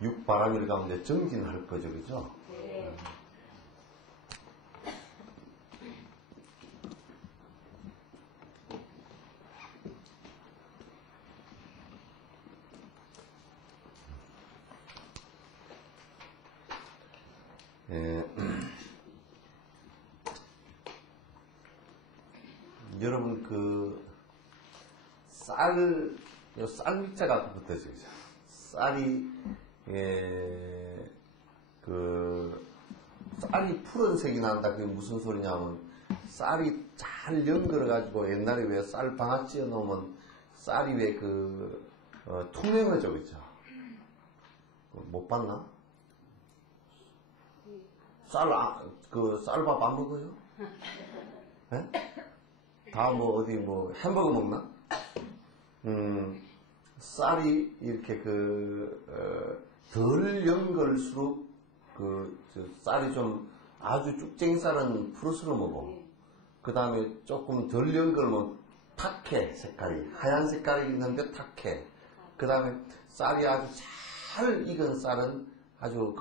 육바람일 가운데 정진할 거죠, 그죠? 네. 여러분 쌀 밑자가 붙어있어요. 쌀이 쌀이 푸른색이 난다. 그게 무슨 소리냐면 쌀이 잘 연결해가지고 옛날에 왜 쌀 방아 찧어 놓으면 쌀이 왜 투명하죠, 그죠? 못 봤나? 쌀밥 안 먹어요? 네? 다 어디 햄버거 먹나? 쌀이 이렇게 덜 연걸수록 쌀이 좀 아주 쭉쟁이 쌀은 푸르스로 먹어. 그 다음에 조금 덜 연걸면 탁해, 색깔이. 하얀 색깔이 있는데 탁해. 그 다음에 쌀이 아주 잘 익은 쌀은 아주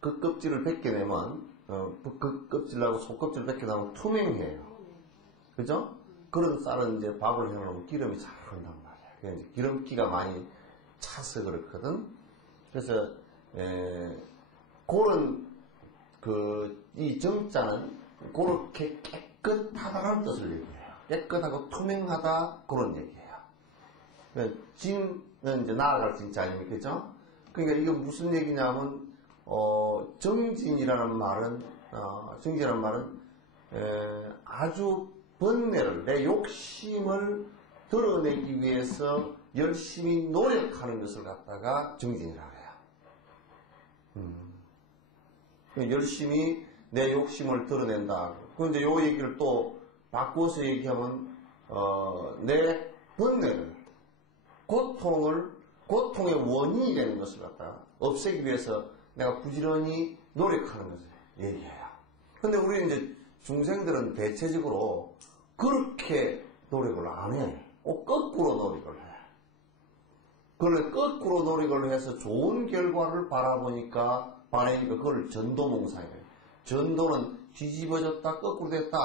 그 껍질을 벗겨내면, 그 껍질하고 속껍질을 벗겨내면 투명해요. 그죠? 그런 쌀은 이제 밥을 해놓으면 기름이 잘 흐른단 말이야. 그냥 이제 기름기가 많이 차서 그렇거든. 그래서, 이 정자는 그렇게 깨끗하다는 뜻을 얘기해요. 깨끗하고 투명하다, 그런 얘기예요. 진은 이제 나아갈 진짜 아닙니까? 그죠? 그러니까 이게 무슨 얘기냐면, 정진이라는 말은 아주 번뇌를, 내 욕심을 드러내기 위해서 열심히 노력하는 것을 갖다가 정진이라고 해요. 열심히 내 욕심을 드러낸다. 그런데 요 얘기를 또 바꿔서 얘기하면, 내 번뇌를, 고통의 원인이 되는 것을 갖다가 없애기 위해서 내가 부지런히 노력하는 것을 얘기해요. 근데 우리 이제 중생들은 대체적으로 그렇게 노력을 안 해. 꼭 거꾸로 노력을 해. 그걸 거꾸로 노력을 해서 좋은 결과를 바라니까 그걸 전도몽상이래요. 전도는 뒤집어졌다, 거꾸로 됐다.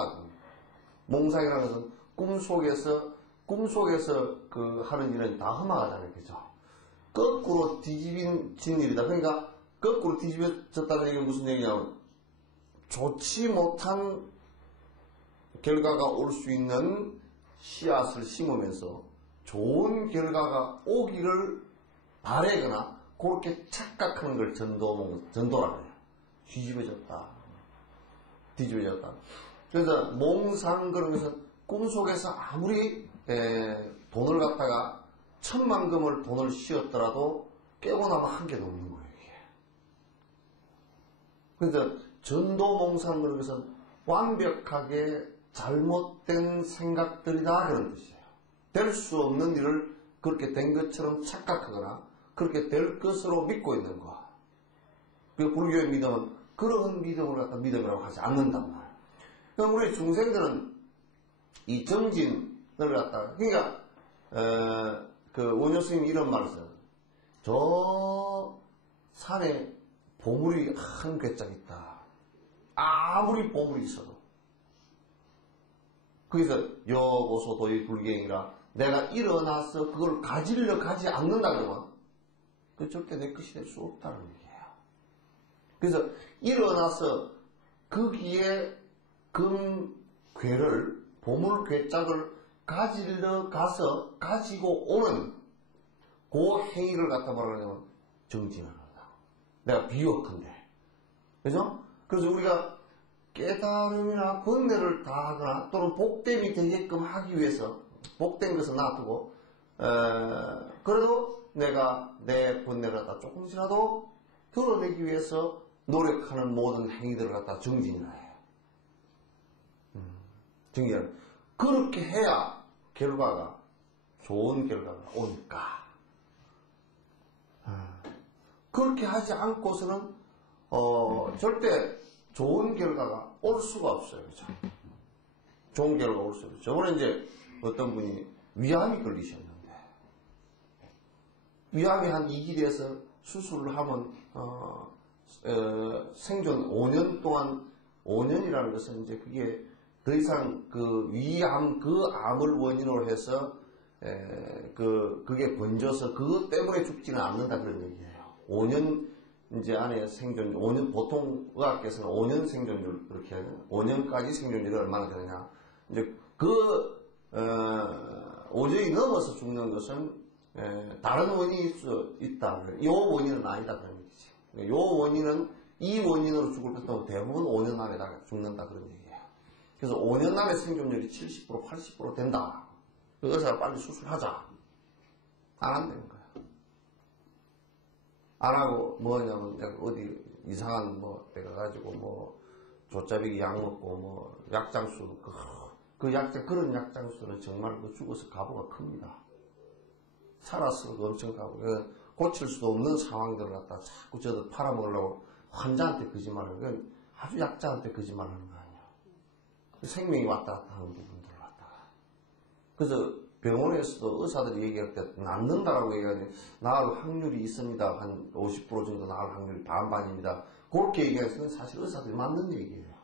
몽상이라는 것은 꿈속에서 하는 일은 다 허망하잖아요. 그죠? 거꾸로 뒤집어진 일이다. 그러니까 거꾸로 뒤집어졌다는 얘기가 무슨 얘기냐면 좋지 못한 결과가 올 수 있는 씨앗을 심으면서 좋은 결과가 오기를 바라거나 그렇게 착각하는 걸 전도라고 해요. 뒤집어졌다. 그래서 몽상 그런 것은 꿈속에서 아무리 돈을 갖다가 10,000,000금을 돈을 씌웠더라도 깨고 나면 한 개도 없는 거예요. 이게. 그래서 전도몽상 그런 것은 완벽하게 잘못된 생각들이다 그런 뜻이에요. 될 수 없는 일을 그렇게 된 것처럼 착각하거나 그렇게 될 것으로 믿고 있는 거. 그 불교의 믿음은 그런 믿음을 갖다 믿음이라고 하지 않는단 말이에요. 그럼 우리 중생들은 이 정진을 갖다가 그러니까 원효 스님이 이런 말을 써요. 저 산에 보물이 한 괴짝 있다. 아무리 보물이 있어도 거기서 여보소도의 불경이라 내가 일어나서 그걸 가지려 가지 않는다 그러면 그 절대 내 것이 될 수 없다는 얘기예요. 그래서 일어나서 거기에 금괴를 보물 괴짝을 가지러 가서 가지고 오는 그 행위를 갖다 뭐라 그러냐면 정진을 한다. 내가 비욕한데. 그죠? 그래서 우리가 깨달음이나 번뇌를 다하거나 또는 복됨이 되게끔 하기 위해서 복된 것은 놔두고 그래도 내가 내 번뇌를 갖다 조금씩이라도 드러내기 위해서 노력하는 모든 행위들을 갖다 정진이라 해요. 정진을 그렇게 해야 결과가 좋은 결과가 오니까 그렇게 하지 않고서는 절대 좋은 결과가 올 수가 없어요. 그죠? 좋은 결과가 올 수가 없어요. 저번에 이제 어떤 분이 위암이 걸리셨는데 위암이 한 2길에서 수술을 하면 생존 5년 동안 5년이라는 것은 이제 그게 더 이상 그 위암 그 암을 원인으로 해서 그게 번져서 그것 때문에 죽지는 않는다 그런 얘기예요. 5년 이제 안에 생존 5년 보통 의학계에서는 5년 생존율 그렇게 하는 5년까지 생존율이 얼마나 되느냐 이제 그 5년이 넘어서 죽는 것은 다른 원인일 수 있다. 이 원인은 아니다 그런 얘기지. 이 원인은 이 원인으로 죽을 것도 대부분 5년 안에 죽는다 그런 얘기예요. 그래서 5년 안에 생존율이 70% 80% 된다. 그 의사가 빨리 수술하자. 안 한다는 거야. 안 하고 뭐냐면 내가 어디 이상한 뭐 내가 가지고 뭐 조짜비기 약 먹고 뭐 약장수 그 약장 그런 약장수는 정말 그 죽어서 값어가 큽니다. 살았어도 엄청 값어. 고칠 수도 없는 상황들을 갖다 자꾸 저도 팔아먹으려고 환자한테 거짓말을 그건 아주 약자한테 거짓말하는 거 아니야. 생명이 왔다 갔다 하는 부분들을 갖다가 그래서 병원에서도 의사들이 얘기할 때 낫는다라고 얘기하는데 나을 확률이 있습니다. 한 50% 정도 나을 확률이 반반입니다. 그렇게 얘기해서는 사실 의사들이 맞는 얘기예요.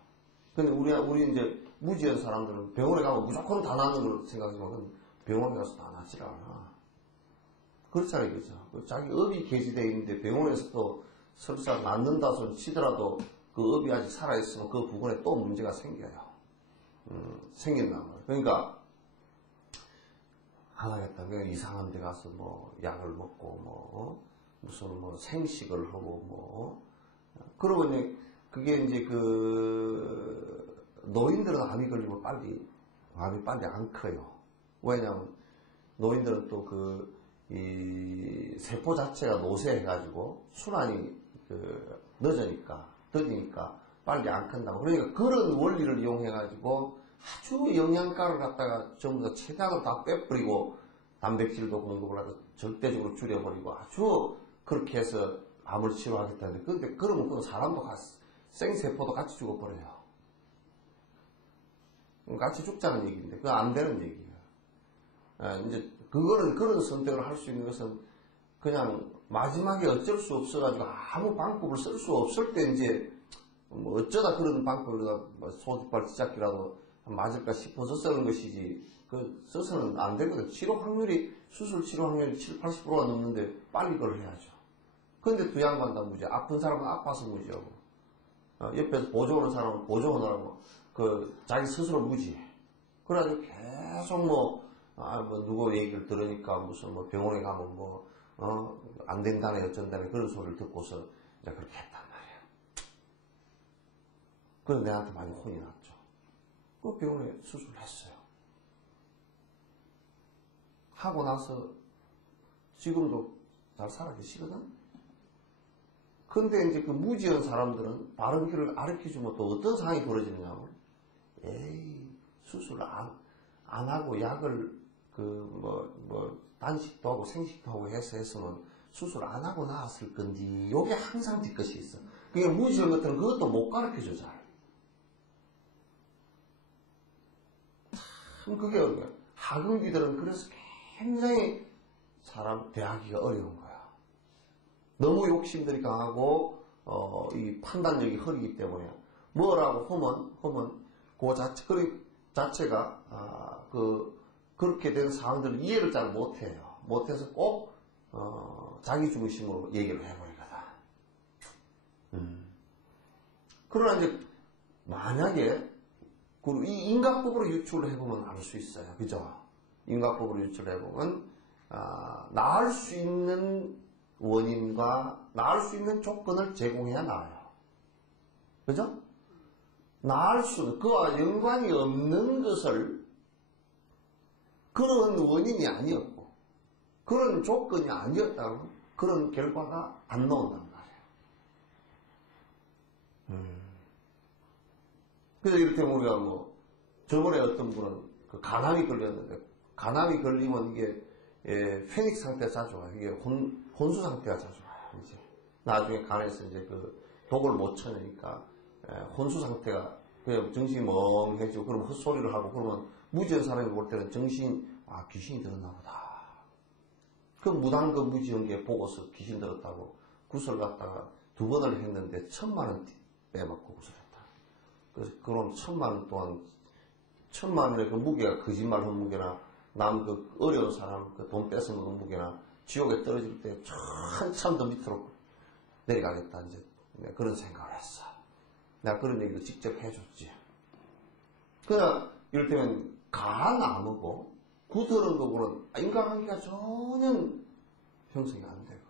근데 우리 이제 무지한 사람들은 병원에 가면 무조건 다 낫는 걸 생각하지만 병원에 가서 다 낫질 않아. 그렇잖아요, 그죠? 자기 업이 개시되어 있는데 병원에서 또 설사 낫는다 손 치더라도 그 업이 아직 살아있으면 그 부분에 또 문제가 생겨요. 생긴단 말이에요. 그러니까 안 하겠다. 그냥 이상한 데 가서 뭐 약을 먹고 무슨 뭐 생식을 하고 그러고 이제 그게 이제 그 노인들은 암이 걸리면 암이 빨리 안 커요. 왜냐면 노인들은 또 이 세포 자체가 노쇠해가지고 순환이 더디니까 빨리 안 큰다고. 그러니까 그런 원리를 이용해가지고 아주 영양가를 갖다가 전부 다 최대한으로 다 빼버리고 단백질도 공급을 하고 절대적으로 줄여버리고 아주 그렇게 해서 암을 치료하겠다는데 근데 그러면 그 사람도 생세포도 같이 죽어버려요. 같이 죽자는 얘기인데 그거 안 되는 얘기예요. 이제 그런 선택을 할 수 있는 것은 그냥 마지막에 어쩔 수 없어가지고 아무 방법을 쓸 수 없을 때 이제 뭐 어쩌다 그런 방법으로 소뒷발 찢잡기라도 맞을까 싶어서 쓰는 것이지 써서는 안 되거든. 수술 치료 확률이 7, 80%가 넘는데 빨리 그걸 해야죠. 근데 두 양반 다 무지. 아픈 사람은 아파서 무지하고 옆에서 보조하는 사람은 보조하느라고 자기 스스로 무지해. 그래가지고 계속 누구 얘기를 들으니까 무슨 병원에 가면 안 된다네 어쩐다네 그런 소리를 듣고서 이제 그렇게 했단 말이야. 그래서 내한테 많이 혼이 났죠. 그 병원에 수술을 했어요. 하고 나서 지금도 잘 살아 계시거든? 근데 이제 그 무지한 사람들은 바른 길을 가르쳐주면 또 어떤 상황이 벌어지느냐고. 수술 안 하고 약을 단식도 하고 생식도 하고 했으면 수술 안 하고 나았을 건지, 요게 항상 뒷것이 있어. 그게 무지한 것들은 그것도 못 가르쳐줘, 잘. 참, 그게 어려워요. 학응비들은 그래서 굉장히 사람 대하기가 어려운 거야. 너무 욕심들이 강하고, 이 판단력이 흐리기 때문에. 뭐라고 하면, 그 자체가, 그렇게 된 상황들을 이해를 잘 못해요. 못해서 꼭, 자기 중심으로 얘기를 해버리거든. 그러나 이제, 만약에, 이 인각법으로 유출을 해보면 알 수 있어요. 그죠? 인각법으로 유출을 해보면, 나을 수 있는 원인과 나을 수 있는 조건을 제공해야 나아요. 그죠? 나을 수는, 그와 연관이 없는 것을 그런 원인이 아니었고, 그런 조건이 아니었다면 그런 결과가 안 나온단 말이에요. 그래서 이를테면 우리가 저번에 어떤 분은 간암이 걸렸는데, 간암이 걸리면 이게, 페닉 상태가 자주 와요. 이게 혼수 상태가 자주 와요. 이제. 나중에 간에서 이제 독을 못 쳐내니까, 혼수 상태가, 그냥 정신이 멍해지고, 그러면 헛소리를 하고, 그러면 무지한 사람이 볼 때는 귀신이 들었나 보다. 그 무단거 무지연계 보고서 귀신 들었다고 구설 갖다가 2번을 했는데 1000만원 빼먹고 구설했다. 그래서 그럼 1000만원 또한 1000만원의 그 무게가 거짓말 한 무게나 남 그 어려운 사람 그 돈 뺏어먹은 무게나 지옥에 떨어질 때 한참 더 밑으로 내려가겠다 이제 그런 생각을 했어. 내가 그런 얘기를 직접 해줬지. 그냥 이를테면 가나무고 구더런 거고는 인간관계가 전혀 형성이 안 되고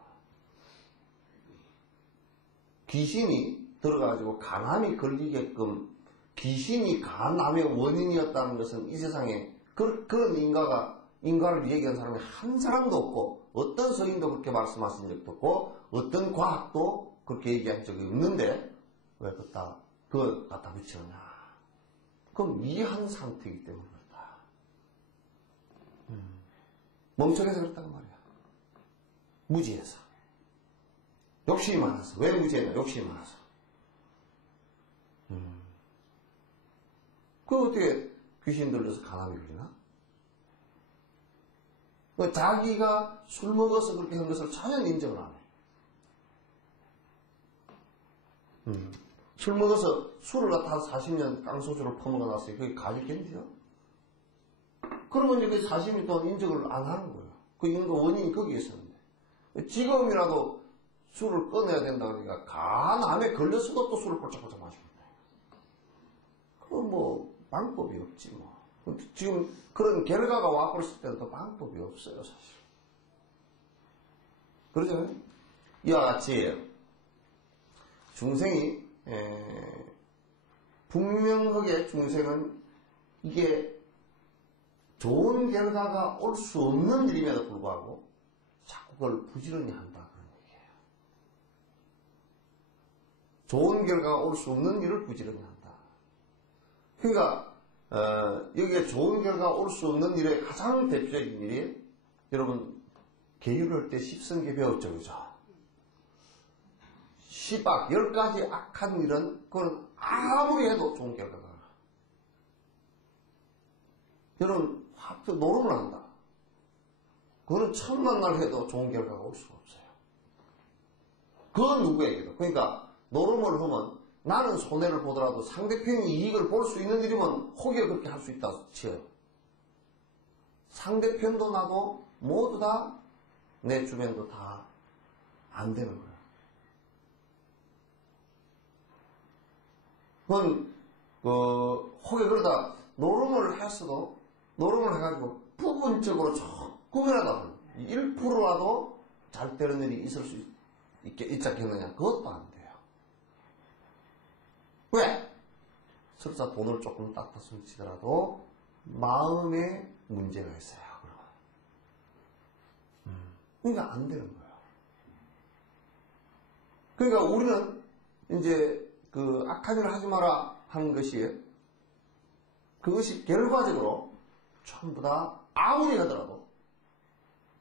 귀신이 들어가지고 간암이 걸리게끔 귀신이 간암의 원인이었다는 것은 이 세상에 그런 인간을 얘기한 사람이 한 사람도 없고 어떤 성인도 그렇게 말씀하신 적도 없고 어떤 과학도 그렇게 얘기한 적이 없는데 왜 그걸 갖다 붙이느냐. 그건 미한 상태이기 때문에 그렇다. 멍청해서 그렇다고 말이야. 무지해서. 욕심이 많아서. 왜 무지했냐? 욕심이 많아서. 그 어떻게 귀신 들려서 간암이 걸리나? 자기가 술 먹어서 그렇게 한 것을 전혀 인정을 안 해. 술 먹어서 술을 갖다 40년 깡소주를 퍼먹어 놨어요. 그게 가질겠는데요? 그러면 이제 그 40년 동안 인정을 안 하는 거예요. 그 원인이 거기에 있었는데. 지금이라도 술을 꺼내야 된다 그러니까 간암에 걸렸어도 또 술을 꼴짝꼴짝 마시고 있다. 그건 뭐 방법이 없지 뭐. 지금 그런 결과가 와버렸을 때는 또 방법이 없어요 사실. 그러잖아요. 이와 같이 중생이 분명하게 중생은 이게 좋은 결과가 올 수 없는 일임에도 불구하고 자꾸 그걸 부지런히 한다 그런 얘기예요. 좋은 결과가 올 수 없는 일을 부지런히 한다. 그러니까 여기에 좋은 결과가 올 수 없는 일의 가장 대표적인 일이 여러분 계율할 때 십성계 배웠죠, 그죠? 10악, 10가지 악한 일은 그건 아무리 해도 좋은 결과가 나와. 여러분 하트 노름을 한다. 그거는 천만 날 해도 좋은 결과가 올 수가 없어요. 그건 누구에게도. 그러니까 노름을 하면 나는 손해를 보더라도 상대편이 이익을 볼 수 있는 일이면 혹여 그렇게 할 수 있다 치어요. 상대편도 나도 모두 다 내 주변도 다 안 되는 거예요. 그건 혹여 그러다 노름을 했어도 노름을 해가지고 부분적으로 조금이라도 1%라도 잘 되는 일이 있을 수 있지 않겠느냐. 그것도 안 돼요. 왜? 설사 돈을 조금 땄다 치더라도 마음에 문제가 있어요. 그러니까 안 되는 거예요. 그러니까 우리는 이제 그 악한 일을 하지 마라 하는 것이 그것이 결과적으로 전부 다 아무리 하더라도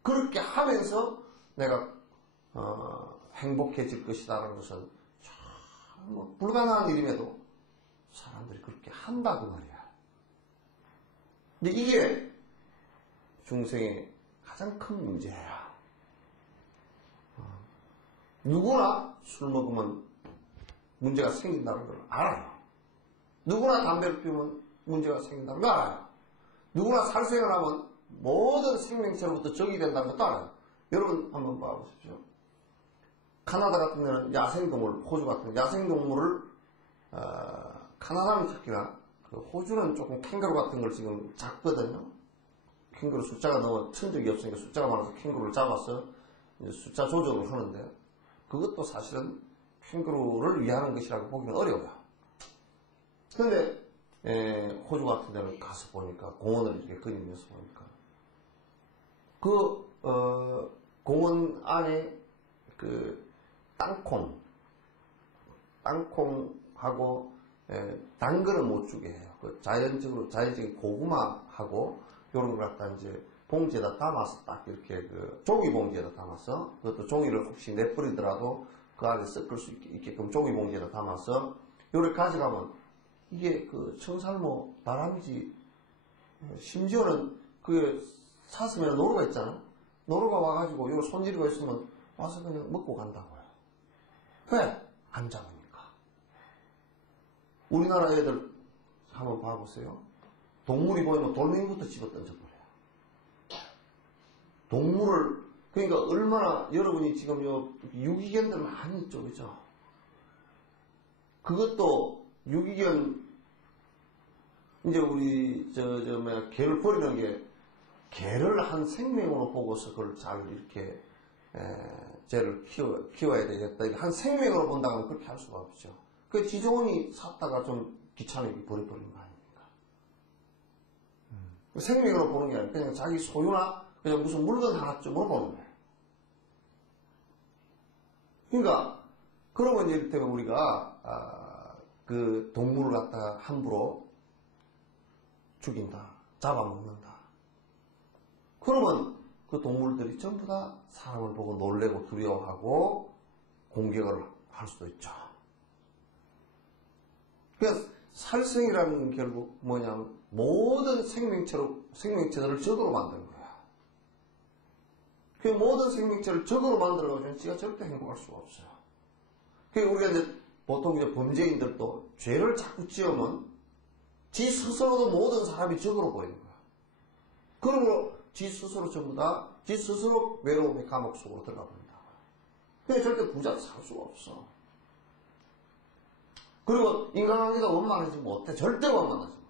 그렇게 하면서 내가 행복해질 것이다라는 것은 뭐 불가능한 일임에도 사람들이 그렇게 한다고 말이야. 근데 이게 중생의 가장 큰 문제야. 누구나 술 먹으면 문제가 생긴다는 걸 알아요. 누구나 담배를 피우면 문제가 생긴다는 걸 알아요. 누구나 살생을 하면 모든 생명체로부터 적이 된다는 것도 알아요. 여러분 한번 봐보십시오. 카나다 같은 데는 야생동물, 호주 같은 야생동물을 카나다는 특히나 그 호주는 조금 캥거루 같은 걸 지금 잡거든요. 캥거루 숫자가 너무 튼 적이 없으니까 숫자가 많아서 캥거루를 잡아서 이제 숫자 조절을 하는데 그것도 사실은 캥거루를 위하는 것이라고 보기는 어려워요. 그런데 호주 같은 데는 가서 보니까 공원을 이렇게 거니면서 보니까 그 공원 안에 그 땅콩하고 당근을 못 주게 해요. 그 자연적인 고구마하고 이런 걸 갖다 이제 봉지에다 담아서 딱 이렇게 그 종이 봉지에다 담아서 그것도 종이를 혹시 내버리더라도 그 안에 섞을 수 있게끔 종이 봉지에다 담아서 요렇게 가져가면 이게 그 청살모 다람쥐 심지어는 그게 사슴이나 노루가 있잖아. 놀러가 와가지고 이거 손질이가 있으면 와서 그냥 먹고 간다고요. 왜? 안 잡으니까. 우리나라 애들 한번 봐보세요. 동물이 보이면 돌멩이부터 집어 던져버려요. 동물을, 그러니까 얼마나 여러분이 지금 요 유기견들 많이 있죠, 그죠? 그것도 유기견, 이제 우리, 개를 버리는 게, 개를 한 생명으로 보고서 그걸 잘 이렇게, 쟤를 키워야 되겠다. 한 생명으로 본다면 그렇게 할 수가 없죠. 그 지저분이 샀다가 좀 귀찮게 버려버리는 거 아닙니까? 생명으로 보는 게 아니라 그냥 자기 소유나 그냥 무슨 물건 하나쯤으로 보는 거예요. 그러니까, 그러면 이를테면 우리가, 그 동물을 갖다가 함부로 죽인다. 잡아먹는다. 그러면 그 동물들이 전부 다 사람을 보고 놀래고 두려워하고 공격을 할 수도 있죠. 그래서 살생이라는 건 결국 뭐냐면 모든 생명체들을 적으로 만드는 거야. 그 모든 생명체를 적으로 만들어가지고 지가 절대 행복할 수가 없어요. 그러니까 우리가 이제 보통 이제 범죄인들도 죄를 자꾸 지으면 지 스스로도 모든 사람이 적으로 보이는 거야. 그러므로 지 스스로 전부 다 지 스스로 외로움의 감옥 속으로 들어가 버린다. 그냥 절대 부자 살 수가 없어. 그리고 인간관계가 원만하지 못해. 절대 원만하지 못해.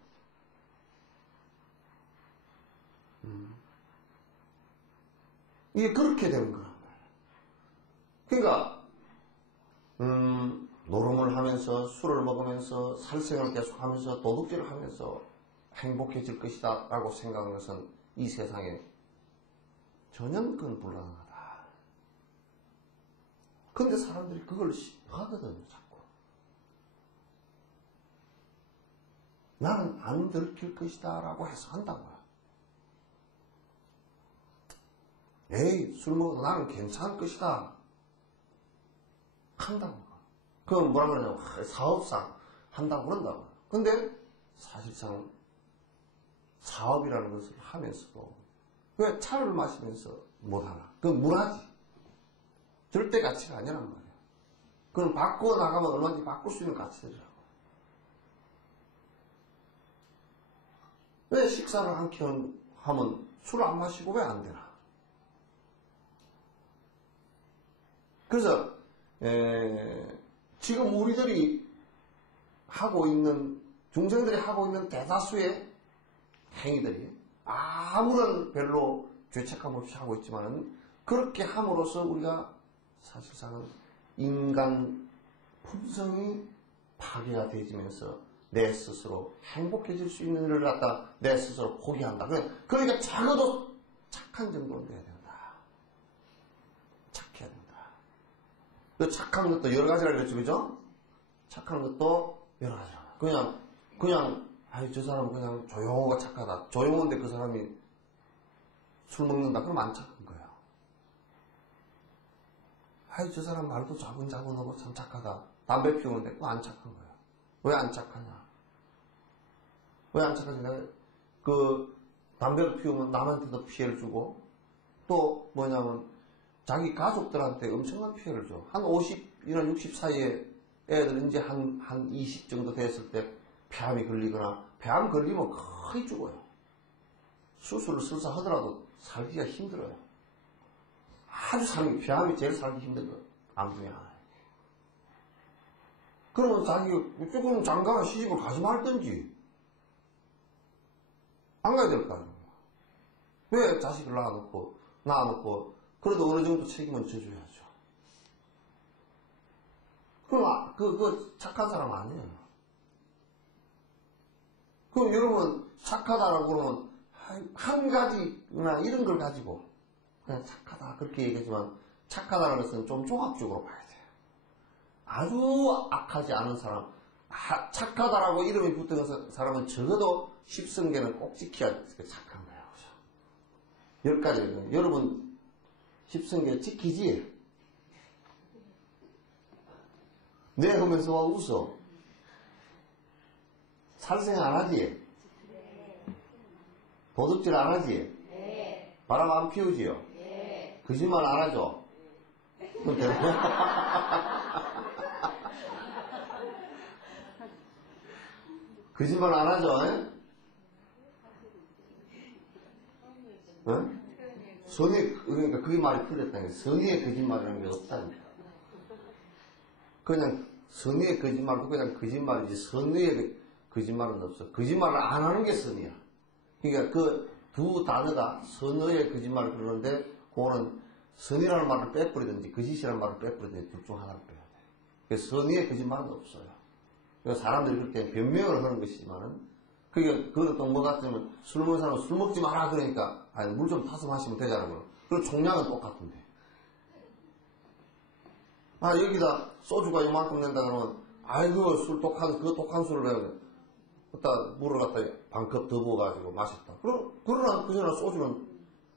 이게 그렇게 되는 거란 말이야. 그러니까 노름을 하면서 술을 먹으면서 살생을 계속하면서 도둑질을 하면서 행복해질 것이다 라고 생각하는 것은 이 세상에 전혀 그건 불가능하다. 근데 사람들이 그걸 하거든요, 자꾸. 나는 안 들킬 것이다 라고 해서 한다고요. 에이, 술 먹어도 나는 괜찮을 것이다. 한다고. 그건 뭐라 그러냐면, 사업상 한다고 그런다고. 근데 사실상 사업이라는 것을 하면서도 왜 차를 마시면서 못하나? 그건 물하지. 절대 가치가 아니란 말이야. 그건 바꾸어 나가면 얼마든지 바꿀 수 있는 가치들이라고. 왜 식사를 한 끼 하면 술을 안 마시고 왜 안 되나? 그래서 지금 우리들이 하고 있는, 중생들이 하고 있는 대다수의 행위들이 아무런 별로 죄책감 없이 하고 있지만은 그렇게 함으로써 우리가 사실상은 인간 품성이 파괴가 되지면서 내 스스로 행복해질 수 있는 일을 갖다 내 스스로 포기한다. 그러니까 적어도 착한 정도는 돼야 된다. 착해야 된다. 그 착한 것도 여러 가지라 그랬죠, 그죠? 착한 것도 여러 가지라. 그냥 아이, 저 사람은 그냥 조용하고 착하다. 조용한데 그 사람이 술 먹는다. 그럼 안 착한 거예요. 아이, 저 사람 말도 자근자근하고 참 착하다. 담배 피우는데 그거 안 착한 거예요. 왜 안 착하냐? 왜 안 착하지? 내가 그 담배를 피우면 남한테도 피해를 주고 또 뭐냐면 자기 가족들한테 엄청난 피해를 줘. 한 50이나 60 사이에 애들 이제 한 20 정도 됐을 때 폐암이 걸리거나 폐암 걸리면 거의 죽어요. 수술을 설사 하더라도 살기가 힘들어요. 아주 폐암이 제일 살기 힘든 거 암 중에 하나예요. 그러면 자기가 조금 장가나 시집을 가지 말든지 안 가야 될 거 아닙니까? 왜 자식을 낳아놓고 그래도 어느 정도 책임은 져줘야죠. 그럼 그 착한 사람 아니에요. 그럼 여러분 착하다라고 그러면 한 가지나 이런 걸 가지고 그냥 착하다 그렇게 얘기하지만 착하다는 것은 좀 종합적으로 봐야 돼요. 아주 악하지 않은 사람, 착하다라고 이름이 붙은 사람은 적어도 10성계는 꼭 지켜야 착한 거예요. 10가지. 여러분 10성계 지키지? 네 하면서 와 웃어. 살생 안 하지? 도둑질 안 하지? 바람 안 피우지요? 거짓말 안 하죠? 그럼 되는 거야? 거짓말 안 하죠? 응? 선의, 그러니까 그게 말이 틀렸다는 게 선의의 거짓말이라는 게 없다니까. 그냥 선의의 거짓말도 그냥 거짓말이지 선의의 거짓말은 없어. 거짓말을 안 하는 게 선의야. 그러니까 그 두 단어가 선의의 거짓말을 그러는데 그거는 선의라는 말을 빼버리든지 거짓이라는 말을 빼버리든지 둘 중 하나를 빼야 돼. 그래서 선의의 거짓말은 없어요. 그래서 사람들이 그렇게 변명을 하는 것이지만은 그게 그것도 뭐 같으면 술 먹는 사람은 술 먹지 마라 그러니까 아니 물 좀 타서 마시면 되잖아요. 그리고 총량은 똑같은데. 아 여기다 소주가 이만큼 낸다 그러면 아이고 술 독한 그 독한 술을 내가 갖다 물을 갖다 반컵 더 부어가지고 마셨다. 그러나 그전에 소주는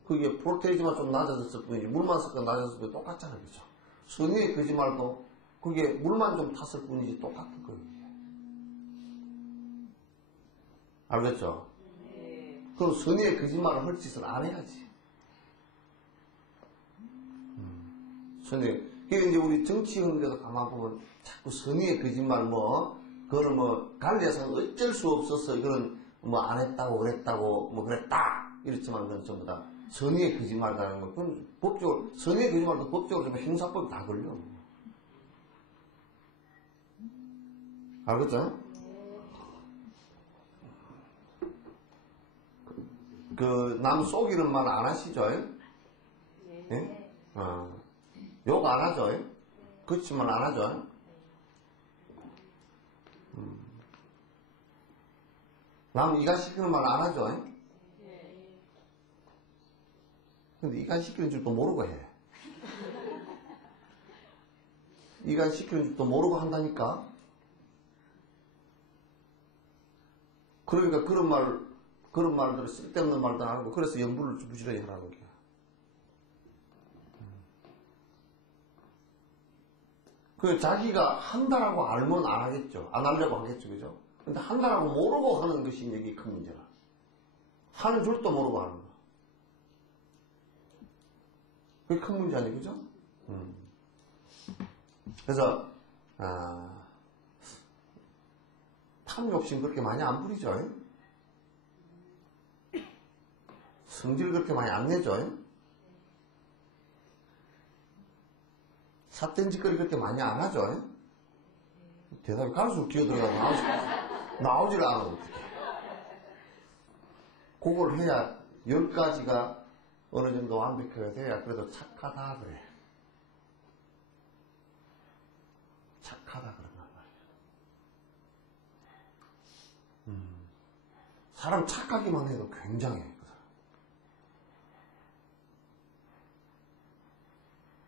그게 프로테이지만 좀 낮아졌을 뿐이지 물만 섞어 낮아졌을 뿐이 똑같잖아요, 그죠? 선의의 거짓말도 그게 물만 좀 탔을 뿐이지 똑같은 거예요. 알겠죠? 그럼 선의의 거짓말을 할 짓을 안 해야지. 선의. 그게 이제 우리 정치인들도 가만 보면 자꾸 선의의 거짓말 그거를 갈려서 어쩔 수 없어서 그런 안 했다고 그랬다고 그랬다 이렇지만 그건 전부 다 선의의 거짓말이라는 거. 그건 법적으로 선의의 거짓말도 법적으로 좀 형사법이 다 걸려. 알겠죠? 그 남 속이는 말 안 하시죠? 예? 욕 안 하죠? 그렇지만 안 하죠? 남 이간시키는 말 안 하죠? 근데 이간시키는 줄도 모르고 해. 이간시키는 줄도 모르고 한다니까? 그러니까 그런 말들을 쓸데없는 말도 안 하고 그래서 연부를 부지런히 하라는 거야. 그 자기가 한다라고 알면 안 하겠죠. 안 하려고 하겠죠. 그죠? 근데 한다라고 모르고 하는 것이 이게 큰 문제라. 하는 줄도 모르고 하는 거. 그게 큰 문제 아니에요. 그죠? 그래서 탐욕심 그렇게 많이 안 부리죠. 성질 그렇게 많이 안 내죠. 삿된 짓거리 그렇게 많이 안 하죠. 대답이 갈수록 기어들어가서 나오질 않아. 어떻게. 그걸 해야 10가지가 어느 정도 완벽하게 돼야 그래도 착하다 그래. 착하다 그런단 말이야. 사람 착하기만 해도 굉장해.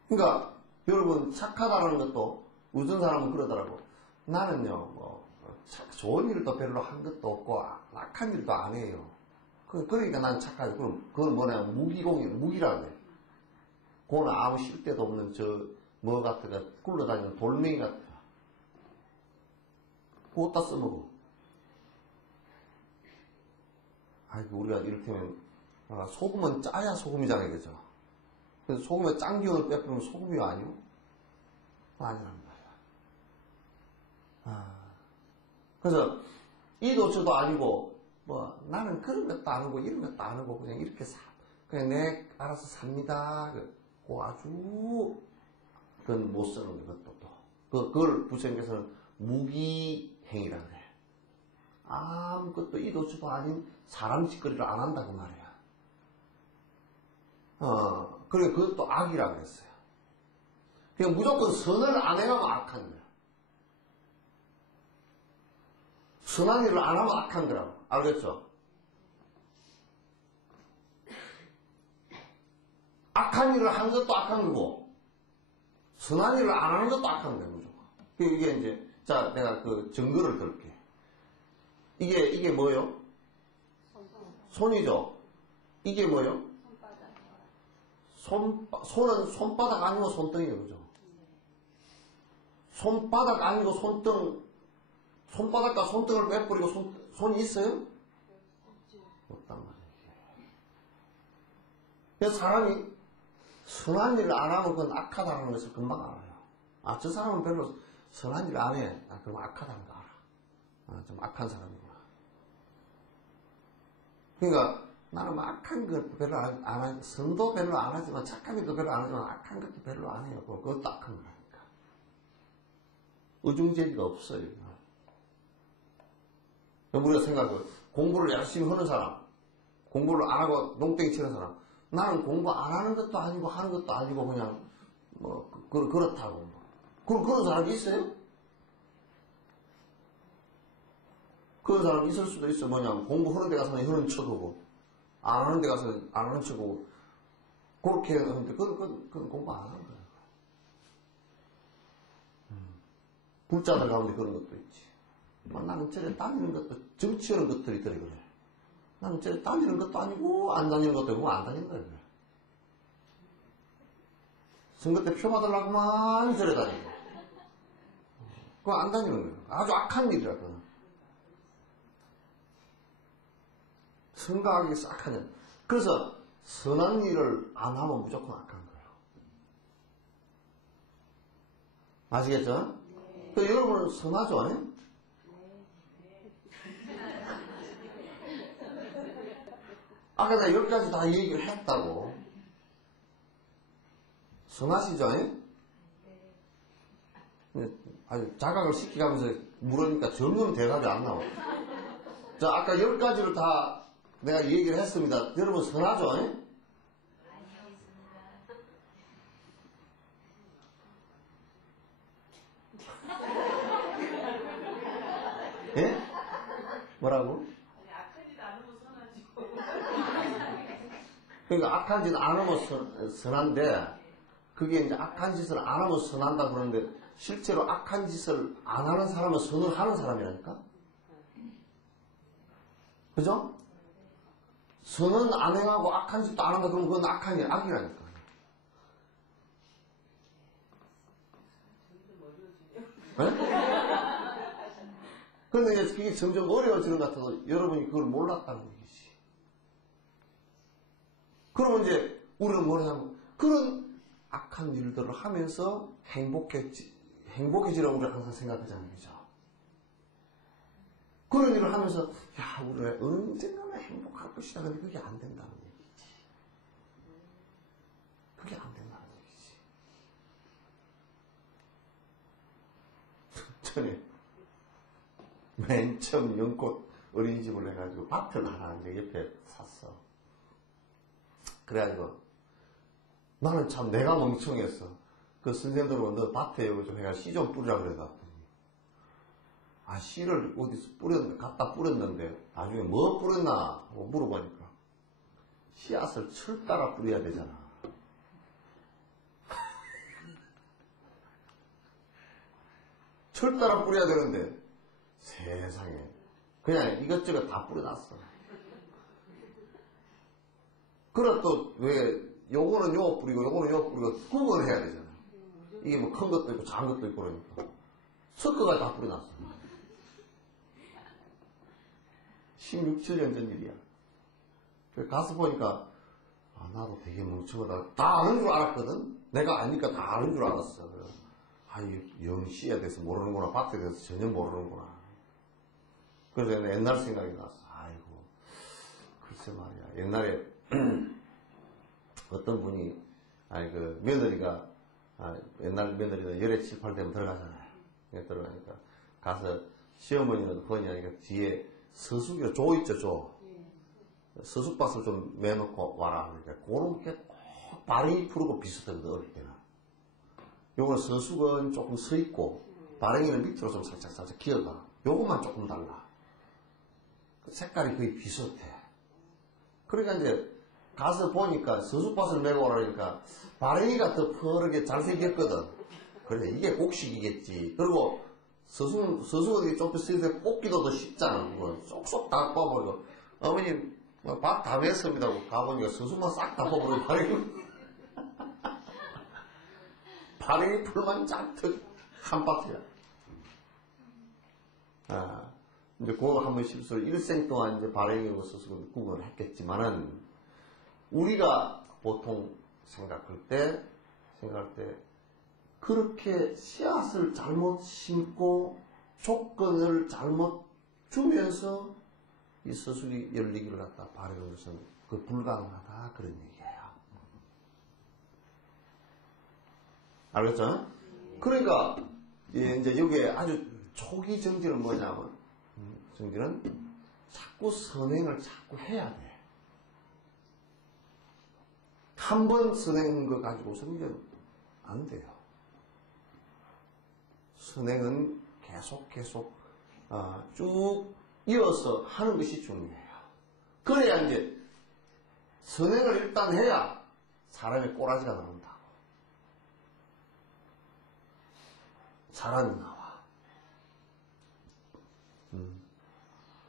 그러니까 여러분 착하다는 것도 어떤 사람은 그러더라고. 나는요 좋은 일도 별로 한 것도 없고 악한 일도 안 해요. 그러니까 난 착하지. 그럼 그건 뭐냐 무기라고 해. 그거는 아무 실데도 없는 같아가 굴러다니는 돌멩이 같아. 그거 다 써먹어. 아이고 우리가 이를테면 소금은 짜야 소금이잖아요, 그죠? 그래서 소금에 짠 기운을 빼버리면 소금이 아니요? 아니란 말이야. 그래서 이도 저도 아니고 나는 그런 것도 안 하고 이런 것도 안 하고 그냥 이렇게 그냥 내 알아서 삽니다. 그 아주 그건 못 쓰는 것도 또 그걸 부처님께서는 무기행위라 그래. 아무것도 이도 저도 아닌 사람 짓거리를 안 한다고 말이야. 그러니까 그것도 악이라 그랬어요. 그냥 무조건 선을 안 해가면 악한 거야. 선한 일을 안 하면 악한 거라고. 알겠죠? 악한 일을 하는 것도 악한 거고, 선한 일을 안 하는 것도 악한 거야, 무조건. 이게 이제, 자, 내가 그 증거를 들게. 이게 뭐예요? 손이죠? 이게 뭐예요? 손은 손바닥 아니고 손등이에요, 그죠? 손바닥 아니고 손등, 손바닥과 손등을 빼버리고 손이 있어요? 없단 말이에요. 그래서 선한 일을 안 하면 그건 악하다는 것을 금방 알아요. 아, 저 사람은 별로 선한 일 안 해. 아, 그럼 악하다는 거 알아. 아, 좀 악한 사람이구나. 그러니까 나는 뭐 악한 것 별로 안 하지, 선도 별로 안 하지만 착한 것도 별로 안 하지만 악한 것도 별로 안 해요. 그것도 악한 거라니까. 의중제기가 없어요. 우리가 생각해, 공부를 열심히 하는 사람, 공부를 안 하고 농땡이 치는 사람, 나는 공부 안 하는 것도 아니고 하는 것도 아니고 그냥 뭐 그렇다고. 그런 사람이 있어요? 그런 사람이 있을 수도 있어. 뭐냐면 공부하는 데 가서는 하는 척하고 안 하는 데 가서 안 하는 척하고 그렇게 하는데 그건 공부 안 하는 거야. 불자들 가운데 그런 것도 있지. 나는 저래 다니는 것도 정치하는 것들이 그래. 나는 저래 다니는 것도 아니고 안 다니는 것도 아니고 안 다니는 거야. 선거 때 표 받으려고만 저래 다니고 그거 안 다니는 거야. 아주 악한 일이라 그거는. 선거하기 싹 하냐. 그래서 선한 일을 안 하면 무조건 악한 거예요. 아시겠죠? 그 여러분은 선하죠? 아니? 아까 내가 여기까지 다 얘기를 했다고. 선하시죠? 아니? 아주 자각을 시키면서 물으니까 전혀 대답이 안 나와. 자, 아까 10가지를 다 내가 얘기를 했습니다. 여러분 선하죠? 아니? 예? 뭐라고? 악하지도 않으면 선하지. 그러니까 악한 짓 안 하면 선한데, 그게 이제 악한 짓을 안 하면 선한다 그러는데, 실제로 악한 짓을 안 하는 사람은 선을 하는 사람이라니까? 그죠? 선은 안 행하고 악한 짓도 안 한다 그러면 그건 악이라니까. 네? 그런데 이제 그게 점점 어려워지는 것 같아서 여러분이 그걸 몰랐다는 얘기지. 그러면 이제 우리는 뭐냐면 그런 악한 일들을 하면서 행복해지라고 우리가 항상 생각하잖아요. 그죠? 그런 일을 하면서 야, 우리가 언젠가는 행복할 것이다. 근데 그게 안 된다는 얘기지. 그게 안 된다는 얘기지. 전에 맨 처음 연꽃 어린이집을 해가지고 밭을 하나 이제 옆에 샀어. 그래가지고 나는 참 내가 멍청했어. 그 선생님들은 너 밭에 이거 좀 해가 씨 좀 뿌리라 그래가. 아, 씨를 어디서 갖다 뿌렸는데 나중에 뭐 뿌렸나 하고 물어보니까 씨앗을 철 따라 뿌려야 되잖아. 철 따라 뿌려야 되는데 세상에 그냥 이것저것 다 뿌려놨어. 그래 또 왜 요거는 요 뿌리고 요거는 요 뿌리고 구분해야 되잖아. 이게 뭐 큰 것도 있고 작은 것도 있고 그러니까 섞어가 다 뿌려놨어. 16, 17년 전 일이야. 가서 보니까 아, 나도 되게 멍청하다. 다 아는 줄 알았거든. 내가 아니까 다 아는 줄 알았어. 아, 영씨에 대해서 모르는구나. 밭에 대해서 전혀 모르는구나. 그래서 옛날 생각이 났어. 아이고, 글쎄 말이야. 옛날에 어떤 분이 며느리가 옛날 며느리는 열애 7, 8 되면 들어가잖아요. 들어가니까 가서 시어머니는 그거냐니까 뒤에 서숙이로 조 있죠, 조. 서숙밭을 좀 매놓고 와라. 그러니까 그런 게 꼭 발이 푸르고 비슷하거든, 어릴 때는. 요거 서숙은 조금 서 있고, 발행이는 밑으로 좀 살짝 기어가. 요것만 조금 달라. 색깔이 거의 비슷해. 그러니까 이제 가서 보니까 서숙밭을 메고 오라니까 발행이가 더 푸르게 잘생겼거든. 그래, 이게 곡식이겠지. 그리고 서숙은 좁혀서 뽑기도 더 쉽잖아. 그거 쏙쏙 다 뽑아버리고. 어머님, 밥 다 mes습니다. 가보니까 서숙만 싹 다 뽑아버리고 발행이 풀만 잔뜩 한 파트야. 아, 이제 그거 한번 실수를 일생 동안 이제 발행이고 서숙은 구분을 했겠지만은, 우리가 보통 생각할 때 그렇게 씨앗을 잘못 심고 조건을 잘못 주면서 이 서술이 열리기를 갖다 바라는 것은 그 불가능하다 그런 얘기예요. 알겠죠? 그러니까 이제 여기에 아주 초기 정지는 뭐냐면 정지는 자꾸 선행을 자꾸 해야 돼. 한 번 선행한 거 가지고서는 이제 안 돼요. 선행은 계속 쭉 이어서 하는 것이 중요해요. 그래야 이제 선행을 일단 해야 사람의 꼬라지가 나온다고. 사람이 나와.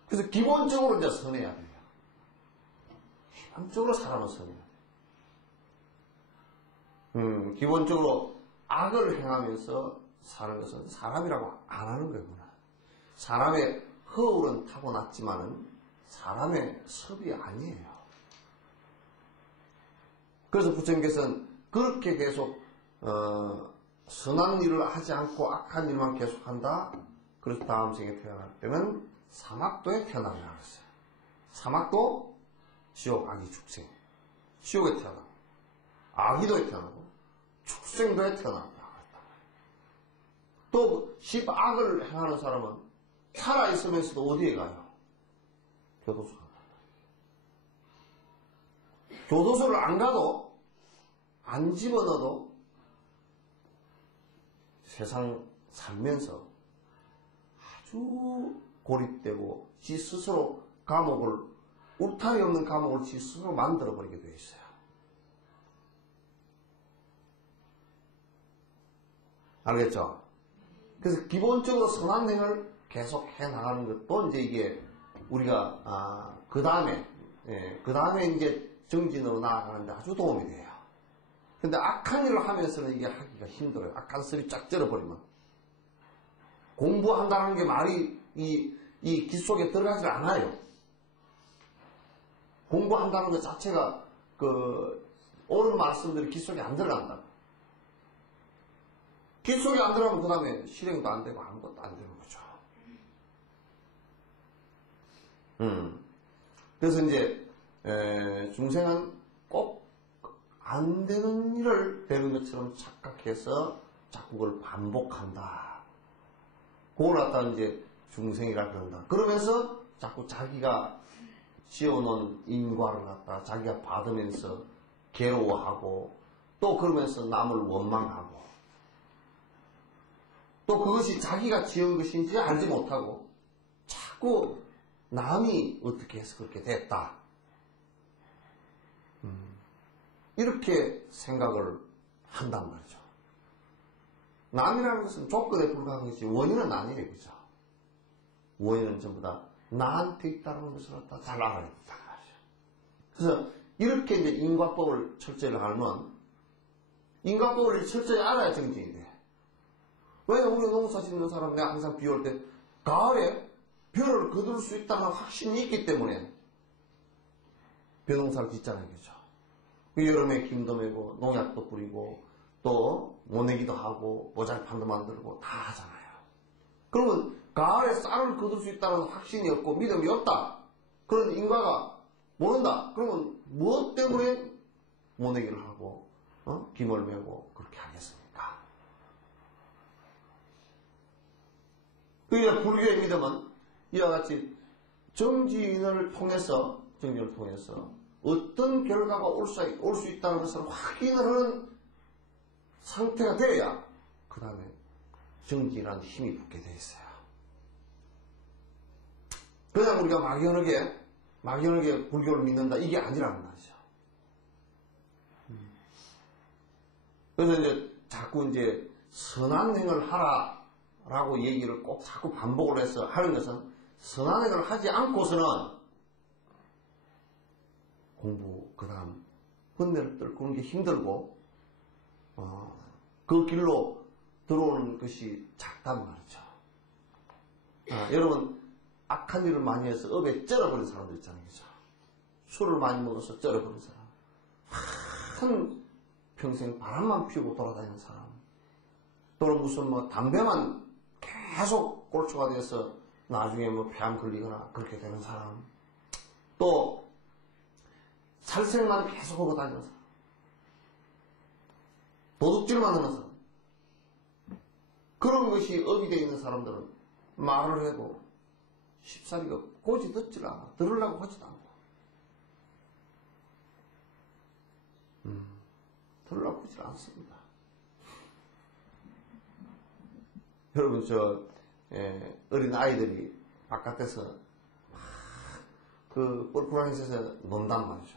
그래서 기본적으로 이제 선해야 돼요. 기본적으로 사람은 선해야 돼요. 기본적으로 악을 행하면서 사는 것은 사람이라고 안 하는 거구나. 사람의 허울은 타고났지만은 사람의 섭이 아니에요. 그래서 부처님께서는 그렇게 계속 선한 일을 하지 않고 악한 일만 계속한다. 그래서 다음 생에 태어날 때는 사막도에 태어나려고 했어요. 사막도 지옥, 악이, 축생. 지옥에 태어나고 아기도에 태어나고 축생도에 태어난다. 또 악을 행하는 사람은 살아있으면서도 어디에 가요? 교도소 가요. 교도소를 안 가도 안 집어넣어도 세상 살면서 아주 고립되고 지 스스로 감옥을 울타리 없는 감옥을 지 스스로 만들어버리게 되어 있어요. 알겠죠? 그래서 기본적으로 선한 행을 계속 해 나가는 것도 이제 이게 우리가 그 다음에 이제 정진으로 나아가는데 아주 도움이 돼요. 근데 악한 일을 하면서는 이게 하기가 힘들어요. 악한 습이 쫙 쩔어버리면 공부한다는 게 말이 이 기 속에 들어가질 않아요. 공부한다는 것 자체가 그 옳은 말씀들이 기 속에 안 들어간다. 기 속에 안 들어가면 그 다음에 실행도 안 되고 아무것도 안 되는 거죠. 그래서 이제 중생은 꼭 안 되는 일을 되는 것처럼 착각해서 자꾸 그걸 반복한다. 그걸 갖다 이제 중생이라 그런다. 그러면서 자꾸 자기가 지어놓은 인과를 갖다 자기가 받으면서 괴로워하고 또 그러면서 남을 원망하고 또 그것이 자기가 지은 것인지 알지 못하고 자꾸 남이 어떻게 해서 그렇게 됐다. 이렇게 생각을 한단 말이죠. 남이라는 것은 조건에 불과한 것이 원인은 아니에요. 그죠? 원인은 전부 다 나한테 있다는 것을 다 잘 알아야 된단 말이죠. 그래서 이렇게 이제 인과법을 철저히 알면 인과법을 철저히 알아야 정진이 돼. 왜냐면 우리 농사 짓는 사람 내가 항상 비 올 때 가을에 벼를 거둘 수 있다는 확신이 있기 때문에 벼농사를 짓잖아요. 그죠? 여름에 김도 메고 농약도 뿌리고 또 모내기도 하고 모잘판도 만들고 다 하잖아요. 그러면 가을에 쌀을 거둘 수 있다는 확신이 없고 믿음이 없다. 그런 인과가 모른다. 그러면 무엇 때문에 모내기를 하고 김을 메고 그렇게 하겠습니까? 그러니까 불교의 믿음은 이와 같이 정진을 통해서 어떤 결과가 올 수 있다는 것을 확인을 하는 상태가 되어야 그 다음에 정진이라는 힘이 붙게 되어 있어요. 그냥 우리가 막연하게 불교를 믿는다 이게 아니라는 말이죠. 그래서 이제 자꾸 이제 선한 행을 하라라고 얘기를 꼭 자꾸 반복을 해서 하는 것은 선한 행을 하지 않고서는 공부 그 다음 헌내를 떨구는 게 힘들고 그 길로 들어오는 것이 작단 말이죠. 여러분 악한 일을 많이 해서 업에 쩔어버린 사람들 있잖아요. 그죠? 술을 많이 먹어서 쩔어버린 사람. 한 평생 바람만 피우고 돌아다니는 사람, 또는 무슨 뭐 담배만 계속 꼴초가 돼서 나중에 뭐 폐암 걸리거나 그렇게 되는 사람, 또 살생만 계속 하고 다니는 사람, 도둑질만 하는 사람, 그런 것이 업이 되어 있는 사람들은 말을 해도 쉽사리가 고지 듣질 않아. 들으려고 하지도 않고. 들으려고 하질 않습니다. 여러분, 어린 아이들이 바깥에서 그 뻘꾸랑이에서 논단 말이죠.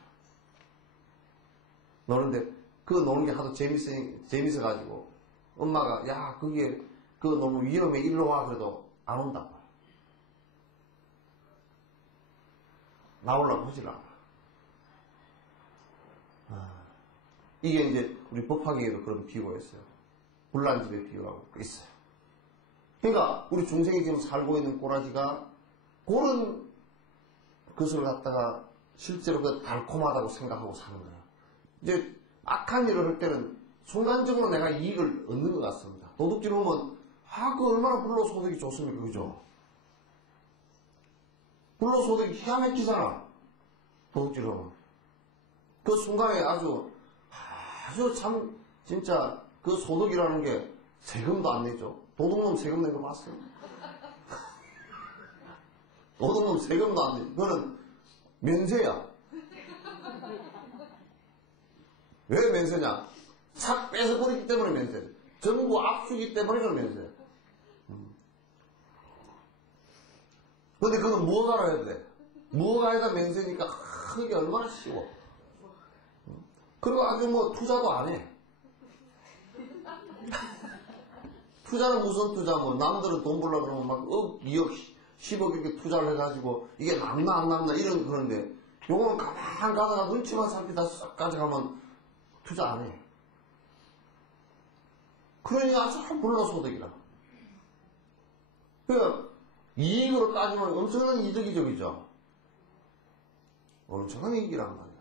노는데 그 노는 게 하도 재밌어가지고 엄마가 야 그게 그거 너무 위험해 일로 와 그래도 안 온다. 나오려고 하질 않아. 이게 이제 우리 법화계에도 그런 비유가 있어요. 불난집에 비유하고 있어요. 그러니까 우리 중생이 지금 살고 있는 꼬라지가 그런 것을 갖다가 실제로 그 달콤하다고 생각하고 사는 거예요. 이제 악한 일을 할 때는 순간적으로 내가 이익을 얻는 것 같습니다. 도둑질 하면 그 얼마나 불로소득이 좋습니까? 그죠? 불로소득이 기가 막히잖아. 도둑질 하면. 그 순간에 아주 참 진짜 그 소득이라는 게 세금도 안 내죠. 도둑놈 세금 내는 거 봤어요? 도둑놈 세금도 안 내죠. 그거는 면세야. 왜 면세냐? 싹 뺏어버리기 때문에 면세. 정부 압수기 때문에 그런 면세. 근데 그건 무허가로 해야 돼. 무허가에다 면세니까 그게 얼마나 쉬워. 그리고 아주 뭐 투자도 안 해. 투자는 무슨 투자? 뭐 남들은 돈 벌려고 그러면 막 2억, 10억 이렇게 투자를 해가지고 이게 남나 안 남나 이런 그런데 요거는 가만 가다가 눈치만 살피다 싹 가져가면 투자 안 해. 그러니까 아주 불로소득이라. 그러니까 이익으로 따지면 엄청난 이득이죠, 그죠? 엄청난 이익이란 말이야.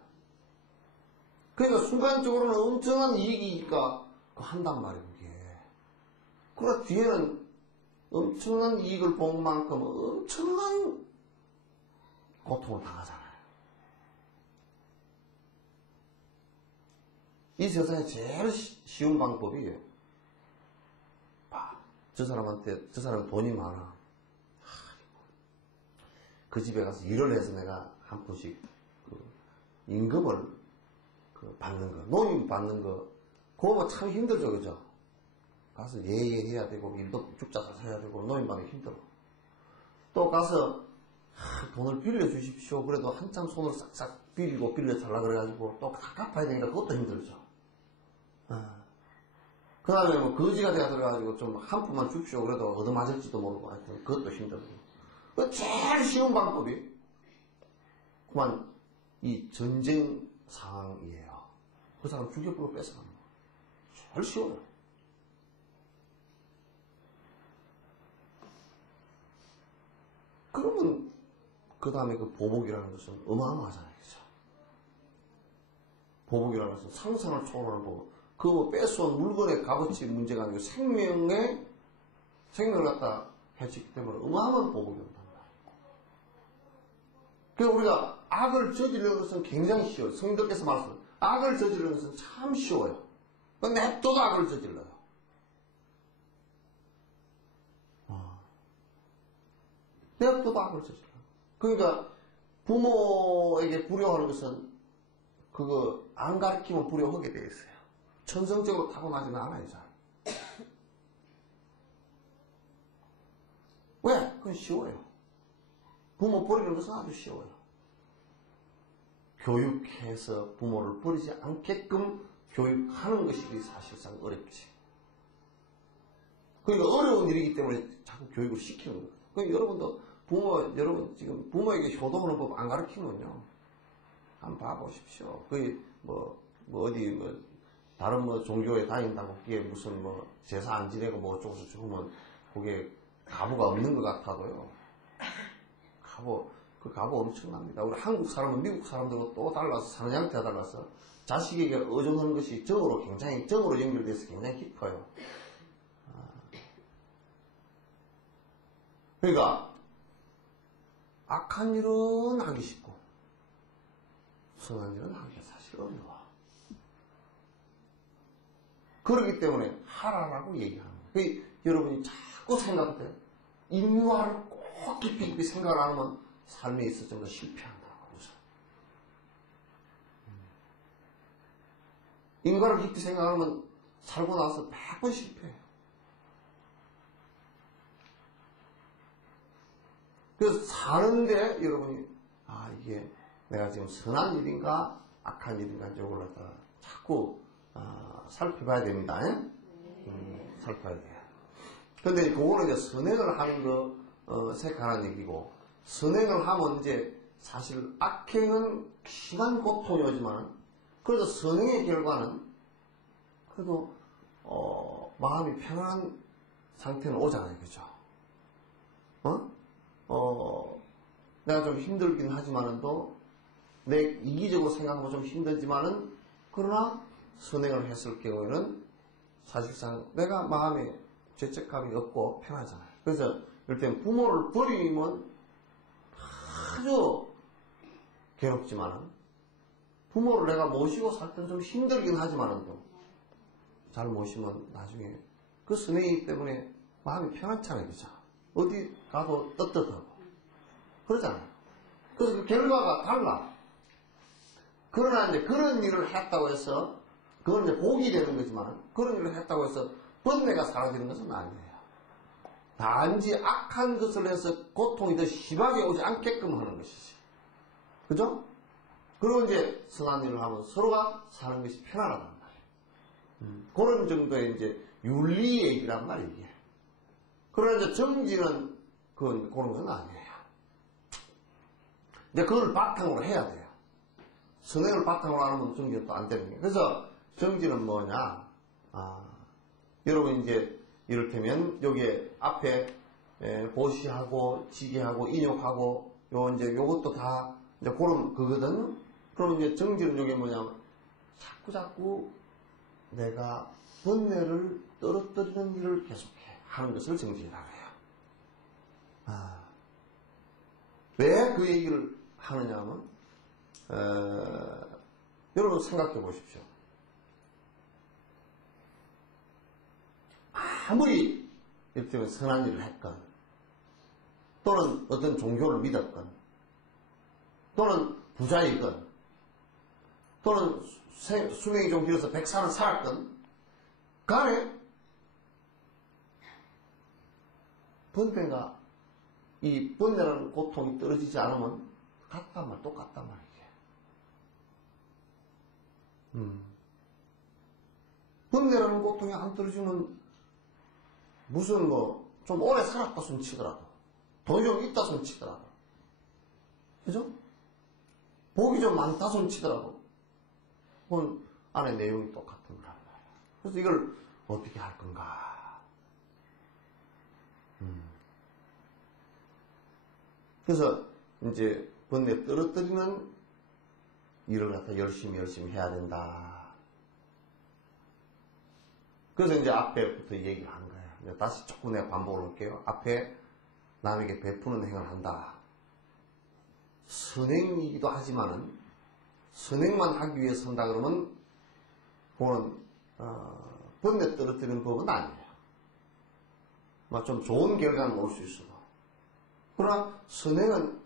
그러니까 순간적으로는 엄청난 이익이니까 한단 말이에요, 그게. 그러나 뒤에는 엄청난 이익을 본 만큼 엄청난 고통을 당하잖아요. 이 세상에 제일 쉬운 방법이 저 사람한테 저 사람 돈이 많아. 그 집에 가서 일을 해서 내가 한 푼씩 임금을 받는 거, 노임 받는 거, 그거 참 힘들죠, 그죠? 가서 예해야 되고, 일도 죽자서 해야 되고, 노임 받기 힘들어. 또 가서, 돈을 빌려주십시오. 그래도 한참 손을 싹싹 빌리고 빌려달라 그래가지고, 또 갚아야 되니까 그것도 힘들죠. 그 다음에 뭐 거지가 돼가 들어가지고 좀 한 푼만 줍시오. 그래도 얻어맞을지도 모르고, 하여튼 그것도 힘들고. 그 제일 쉬운 방법이, 그만, 이 전쟁 상황이에요. 그 사람 죽여버리고 뺏어가는 거. 제일 쉬워요. 그러면, 그 다음에 그 보복이라는 것은 어마어마하잖아요. 그죠? 보복이라는 것은 상상을 초월하는 보복. 그 뭐 뺏어온 물건의 값어치 문제가 아니고 생명을 갖다 해치기 때문에 어마어마한 보복이 온단 말이에요. 그래서 우리가 악을 저지르는 것은 굉장히 쉬워요. 성도께서 말씀하신 악을 저지르는 것은 참 쉬워요. 냅둬도 악을 저질러요. 냅둬도 악을 저질러요. 그러니까 부모에게 불효하는 것은 그거 안 가르치면 불효하게 되어 있어요. 천성적으로 타고나지는 않아요, 잘. 왜? 그건 쉬워요. 부모 버리는 것은 아주 쉬워요. 교육해서 부모를 버리지 않게끔 교육하는 것이 사실상 어렵지. 그러니까 어려운 일이기 때문에 자꾸 교육을 시키는 거예요. 그러니까 여러분도 여러분 지금 부모에게 효도하는 법 안 가르치면요. 한번 봐보십시오. 거의 어디 다른 종교에 다닌다고 그게 무슨 제사 안 지내고 어쩌고 저쩌고 그게 가부가 없는 것 같아도요. 그 값은 엄청납니다. 우리 한국 사람은 미국 사람들과 또 달라서 사는 형태가 달라서 자식에게 의존하는 것이 정으로 연결돼서 굉장히 깊어요. 그러니까 악한 일은 하기 쉽고 선한 일은 하기가 사실 어려워. 그렇기 때문에 하라라고 얘기하는 거예요. 여러분이 자꾸 생각할 때 인과를 꼭 깊이 생각을 안 하면 삶에 있어 좀 더 실패한다고. 인과를 깊이 생각하면 살고 나서 100번 실패해요. 그래서 사는데 여러분이 이게 내가 지금 선한 일인가 악한 일인가 이걸 갖다가 자꾸 살펴봐야 됩니다. 살펴봐야 돼요. 근데 그거는 이제 선행을 하는 거 생각하는 얘기고, 선행을 하면 이제 사실 악행은 심한 고통이 오지만 그래도 선행의 결과는 그래도 마음이 편안한 상태는 오잖아요. 그죠? 내가 좀 힘들긴 하지만도 내 이기적으로 생각하면 좀 힘들지만은 그러나 선행을 했을 경우에는 사실상 내가 마음에 죄책감이 없고 편하잖아요. 그래서 이럴 땐 부모를 버리면 아주 괴롭지만은 부모를 내가 모시고 살 땐 좀 힘들긴 하지만도 잘 모시면 나중에 그 선행이기 때문에 마음이 편안찮아요. 그죠? 어디 가도 떳떳하고 그러잖아요. 그래서 그 결과가 달라. 그러나 이제 그런 일을 했다고 해서 그건 이제 복이 되는 거지만 그런 일을 했다고 해서 번뇌가 사라지는 것은 아니에요. 단지 악한 것을 해서 고통이 더 심하게 오지 않게끔 하는 것이지. 그죠? 그리고 이제 선한 일을 하면 서로가 사는 것이 편안하단 말이에요. 그런 정도의 이제 윤리 얘기란 말이에요. 이게. 그러나 이제 정지는 그런 건 아니에요. 이제 그걸 바탕으로 해야 돼요. 선행을 바탕으로 안 하면 정지는 또 안 되는 거예요. 그래서 정지는 뭐냐? 여러분 이제 이를테면 여기에 앞에 보시하고 지게하고 인욕하고 요것도 다 이제 그런 그거든. 그럼 이제 정지는 여기 뭐냐면 자꾸 내가 번뇌를 떨어뜨리는 일을 계속해 하는 것을 정지라고 해요. 왜 그 얘기를 하느냐면 여러분 생각해 보십시오. 아무리 이를테면 선한 일을 했건 또는 어떤 종교를 믿었건 또는 부자이건 또는 수명이 좀 길어서 100살을 살았건 간에 번뇌가 이 번뇌라는 고통이 떨어지지 않으면 똑같단 말이에요. 번뇌라는 고통이 안 떨어지면 무슨 좀 오래 살았다 손 치더라도 돈이 좀 있다 손 치더라도 그죠? 복이 좀 많다 손 치더라도 그건 안에 내용이 똑같은 거란 말이에요. 그래서 이걸 어떻게 할 건가? 그래서 이제 번뇌 떨어뜨리는 일을 갖다 열심히 해야 된다. 그래서 이제 앞에부터 얘기를 한 거예요. 다시 조금 내가 반복을 할게요. 앞에 남에게 베푸는 행을 한다. 선행이기도 하지만은 선행만 하기 위해서 한다 그러면 그거는 번뇌 떨어뜨리는 법은 아니에요. 좀 좋은 결과는 올 수 있어도. 그러나 선행은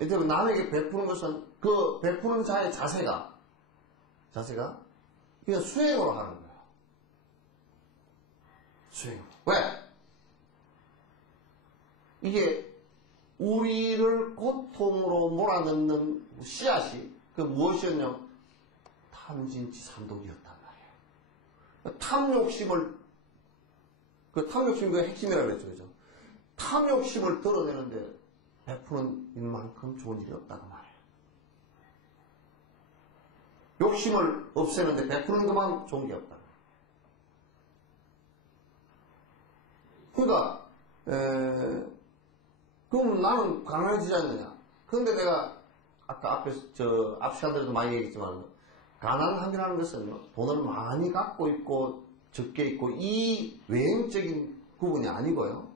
예를 남에게 베푸는 것은 그 베푸는 자의 자세가 그냥 수행으로 하는 거예요. 수행으로. 왜? 이게 우리를 고통으로 몰아넣는 씨앗이 그 무엇이었냐? 탐진치 삼독이었단 말이에요. 탐욕심을 그 핵심이라고 그랬죠. 그죠? 탐욕심을 드러내는데 베푸는 일만큼 좋은 일이 없다고 말해요. 욕심을 없애는데 베푸는 것만 좋은 게 없다. 그러니까 그럼 나는 가난해지지 않느냐? 그런데 내가 아까 앞에 앞 시간들도 많이 얘기했지만 가난함이라는 것은 돈을 많이 갖고 있고 적게 있고 이 외형적인 구분이 아니고요.